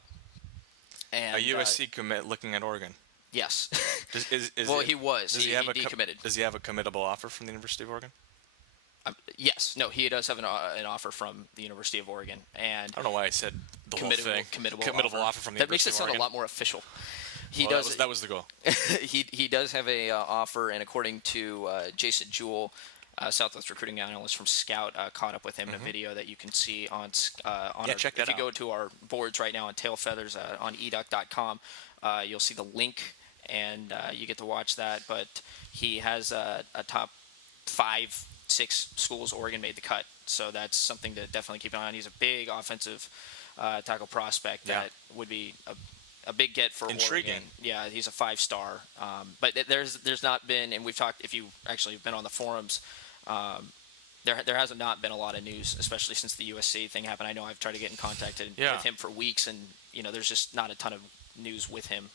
And, a USC commit looking at Oregon. Yes. He was. He decommitted. Does he have a committable offer from the University of Oregon? Yes. No, he does have an offer from the University of Oregon. And I don't know why I said the whole thing. Committable offer from the University of Oregon. That makes it sound a lot more official. That was the goal. he does have a offer, and according to Jason Jewell, Southwest recruiting analyst from Scout, caught up with him in a video that you can see on check that if you out. go to our boards right now on Tail Feathers on eDuck.com, you'll see the link, and you get to watch that. But he has a top 5-6 schools Oregon made the cut, so that's something to definitely keep an eye on. He's a big offensive tackle prospect that would be a big get for intriguing. Oregon. Yeah, he's a 5-star. But there's not been, and we've talked, if you actually been on the forums, there hasn't not been a lot of news, especially since the USC thing happened. I know I've tried to get in contact with him for weeks, and there's just not a ton of news with him.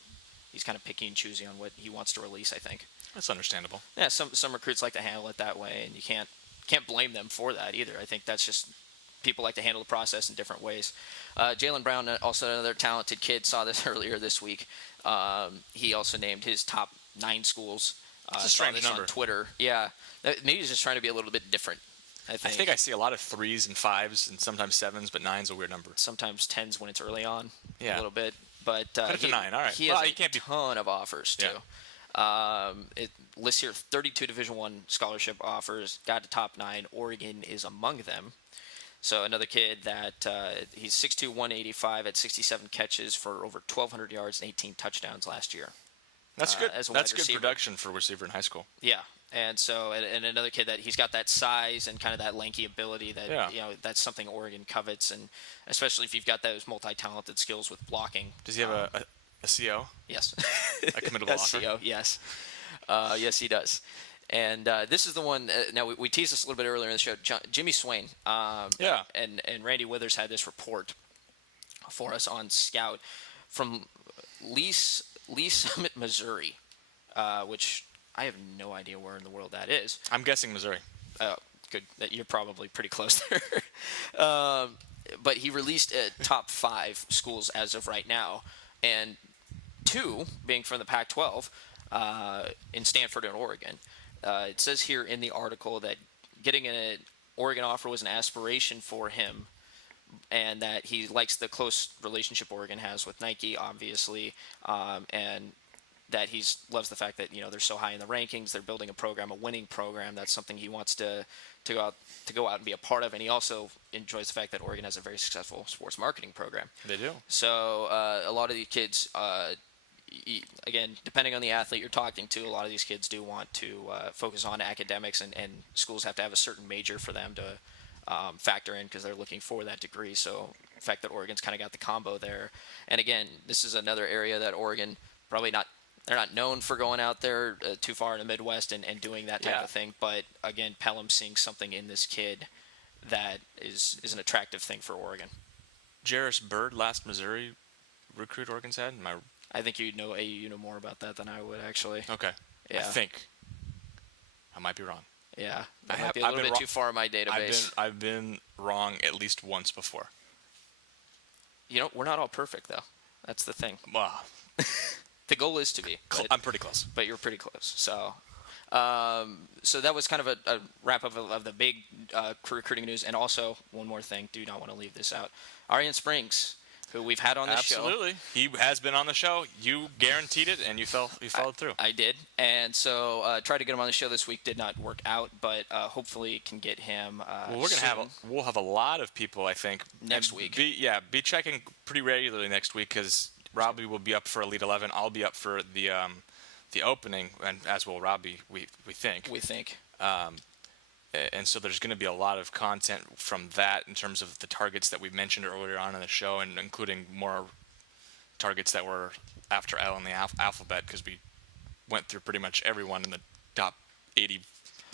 He's kind of picky and choosy on what he wants to release, I think. That's understandable. Yeah, some recruits like to handle it that way, and you can't blame them for that either. I think that's just people like to handle the process in different ways. Jalen Brown, also another talented kid, saw this earlier this week. He also named his top 9 schools. It's a strange number on Twitter. Yeah, maybe he's just trying to be a little bit different. I think I see a lot of 3s and 5s and sometimes 7s, but 9's a weird number. Sometimes 10s when it's early on. Yeah. A little bit. But it's a 9. All right. He has a ton of offers too. Yeah. It lists here 32 Division I scholarship offers. Got to top 9. Oregon is among them. So another kid that he's 6'2", 185 at 67 catches for over 1,200 yards and 18 touchdowns last year. That's good. As a That's wide good receiver. production for a receiver in high school. Yeah. And so, and another kid that he's got that size and kind of that lanky ability that, that's something Oregon covets. And especially if you've got those multi-talented skills with blocking. Does he have a CO? Yes. A committable offer? CO, yes. Yes, he does. And this is the one, now we teased this a little bit earlier in the show, Jimmy Swain. And Randy Withers had this report for us on Scout from Lee Summit, Missouri, which I have no idea where in the world that is. I'm guessing Missouri. Good. You're probably pretty close there. But he released top 5 schools as of right now, and 2 being from the Pac-12 in Stanford and Oregon. It says here in the article that getting an Oregon offer was an aspiration for him, and that he likes the close relationship Oregon has with Nike, obviously, and that he loves the fact that they're so high in the rankings. They're building a winning program. That's something he wants to go out and be a part of. And he also enjoys the fact that Oregon has a very successful sports marketing program. They do. So a lot of these kids, again, depending on the athlete you're talking to, a lot of these kids do want to focus on academics, and schools have to have a certain major for them to factor in because they're looking for that degree. So the fact that Oregon's kind of got the combo there. And again, this is another area that Oregon they're not known for going out there too far in the Midwest and doing that type of thing. But again, Pelham's seeing something in this kid that is an attractive thing for Oregon. Jarris Bird, last Missouri recruit Oregon's had. I think you know more about that than I would, actually. Okay. Yeah. I think. I might be wrong. Yeah. That might be a little bit too far in my database. I've been wrong at least once before. We're not all perfect, though. That's the thing. Wow. The goal is to be. I'm pretty close. But you're pretty close. So so that was kind of a wrap-up of the big recruiting news. And also, one more thing. Do not want to leave this out. Arian Springs, who we've had on the show. Absolutely. He has been on the show. You guaranteed it, and you followed through. I did. And so tried to get him on the show this week. Did not work out, but hopefully can get him we'll have a lot of people, I think. Next week. Be checking pretty regularly next week because Robby will be up for Elite 11. I'll be up for the the opening, and as will Robby, we think. We think. And so there's going to be a lot of content from that in terms of the targets that we mentioned earlier on in the show, and including more targets that were after L in the alphabet, because we went through pretty much everyone in the top 80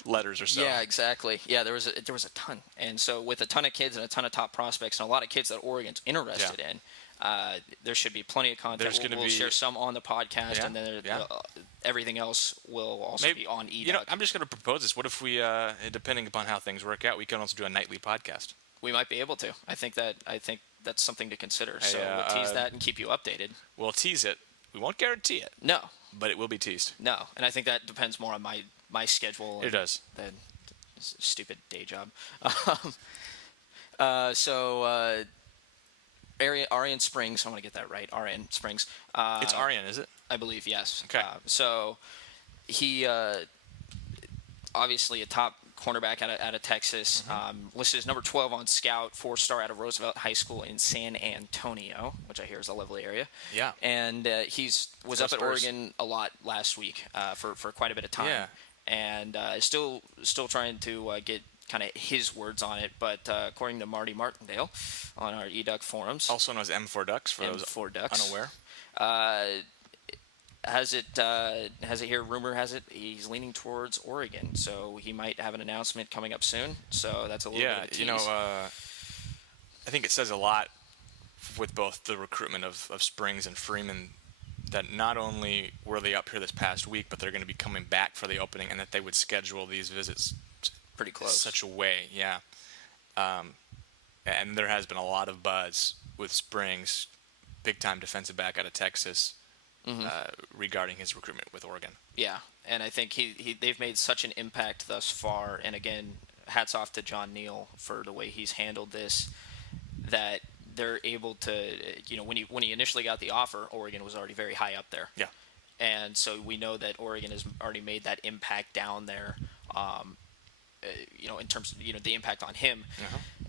letters or so. Yeah, exactly. Yeah, there was a ton, and so with a ton of kids and a ton of top prospects and a lot of kids that Oregon's interested in, there should be plenty of content. We'll share some on the podcast, and then everything else will also be on eDuck. I'm just going to propose this. What if we, depending upon how things work out, we can also do a nightly podcast? We might be able to. I think that's something to consider. So we'll tease that and keep you updated. We'll tease it. We won't guarantee it. No. But it will be teased. No, and I think that depends more on my schedule. It does. Than stupid day job. Arian Springs. I want to get that right. Arian Springs. It's Arian, is it? I believe, yes. Okay. So he obviously a top cornerback out of Texas, listed as number 12 on Scout, 4-star out of Roosevelt High School in San Antonio, which I hear is a lovely area. Yeah. And was up at Oregon a lot last week for quite a bit of time. Yeah. And still trying to get kind of his words on it, but according to Marty Martindale on our eDuck forums, also known as M4 Ducks for those unaware, has it here? Rumor has it he's leaning towards Oregon, so he might have an announcement coming up soon. So that's a little bit of a tease. I think it says a lot with both the recruitment of Springs and Freeman, that not only were they up here this past week, but they're going to be coming back for the opening, and that they would schedule these visits pretty close. Such a way, yeah. And there has been a lot of buzz with Springs, big-time defensive back out of Texas, regarding his recruitment with Oregon. Yeah, and I think they've made such an impact thus far. And again, hats off to John Neal for the way he's handled this. That they're able to, when he initially got the offer, Oregon was already very high up there. Yeah. And so we know that Oregon has already made that impact down there. In terms of the impact on him,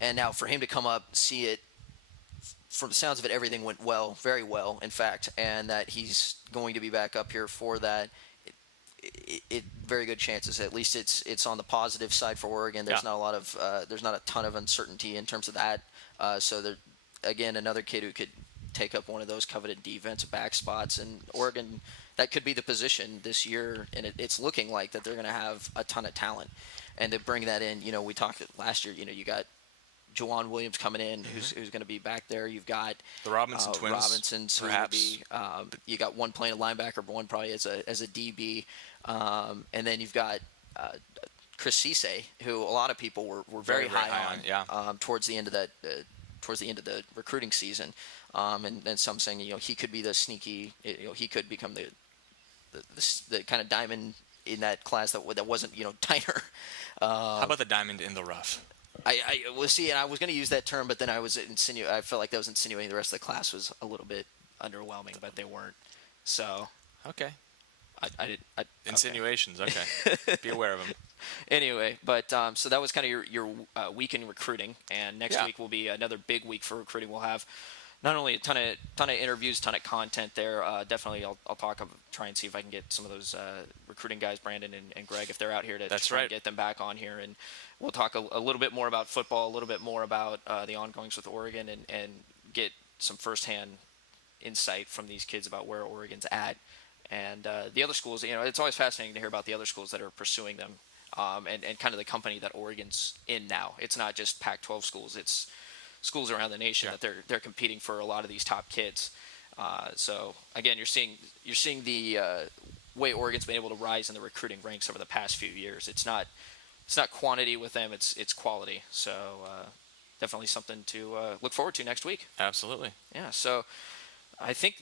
and now for him to come up, see it. From the sounds of it, everything went well, very well, in fact, and that he's going to be back up here for that. It very good chances. At least it's on the positive side for Oregon. There's not a lot of there's not a ton of uncertainty in terms of that. So there, again, another kid who could take up one of those coveted defensive back spots, and Oregon, that could be the position this year, and it's looking like that they're going to have a ton of talent. And to bring that in, we talked last year, you got Jawan Williams coming in, who's going to be back there. You've got the Robinson twins, Robinsons, perhaps. You got one playing a linebacker, but one probably as a DB. And then you've got Chris Cisse, who a lot of people were very high on. Towards the end of the recruiting season, and some saying he could be the sneaky, he could become the kind of diamond in that class that wasn't tighter. How about the diamond in the rough? I was see, and I was going to use that term, but then I felt like that was insinuating the rest of the class was a little bit underwhelming, but they weren't. So okay, insinuations. Okay, be aware of them. Anyway, but so that was kind of your week in recruiting, and next week will be another big week for recruiting. We'll have not only a ton of interviews, ton of content there. Definitely, I'll try and see if I can get some of those recruiting guys, Brandon and Greg, if they're out here to try and get them back on here, and we'll talk a little bit more about football, a little bit more about the ongoings with Oregon, and get some firsthand insight from these kids about where Oregon's at, and the other schools. It's always fascinating to hear about the other schools that are pursuing them, and kind of the company that Oregon's in now. It's not just Pac-12 schools; it's schools around the nation that they're competing for a lot of these top kids. So again, you're seeing the way Oregon's been able to rise in the recruiting ranks over the past few years. It's not quantity with them; it's quality. So definitely something to look forward to next week. Absolutely. Yeah. So I think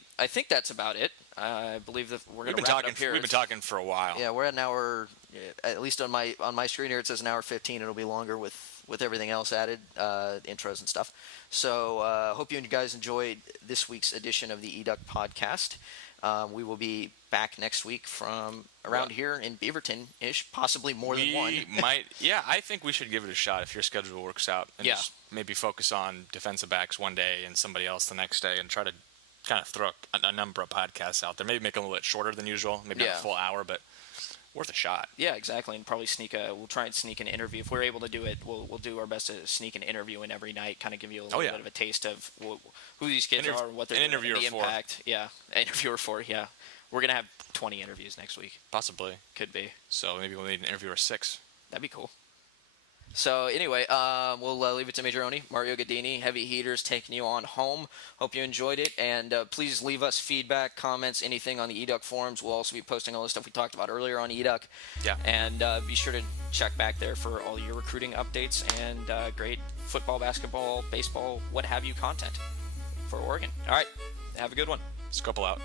that's about it. I believe that we're going to wrap it up here. We've been talking for a while. Yeah, we're at an hour. At least on my screen here, it says an hour 15. It'll be longer with everything else added, intros and stuff. So hope you guys enjoyed this week's edition of the eDuck podcast. We will be back next week from around here in Beaverton-ish, possibly more than one. I think we should give it a shot if your schedule works out. And just maybe focus on defensive backs one day and somebody else the next day and try to kind of throw a number of podcasts out there. Maybe make them a little bit shorter than usual. Maybe not a full hour, but worth a shot. Yeah, exactly. And probably we'll try and sneak an interview. If we're able to do it, we'll do our best to sneak an interview in every night, kind of give you a little bit of a taste of who these kids are, what they're doing, the impact. Yeah, an interviewer for, yeah. We're going to have 20 interviews next week. Possibly. Could be. So maybe we'll need an interviewer 6. That'd be cool. So anyway, we'll leave it to Majoroni, Mario Gadini, Heavy Heaters, taking you on home. Hope you enjoyed it, and please leave us feedback, comments, anything on the eDuck forums. We'll also be posting all the stuff we talked about earlier on eDuck. Yeah. And be sure to check back there for all your recruiting updates and great football, basketball, baseball, what have you content for Oregon. All right, have a good one. Scopel out.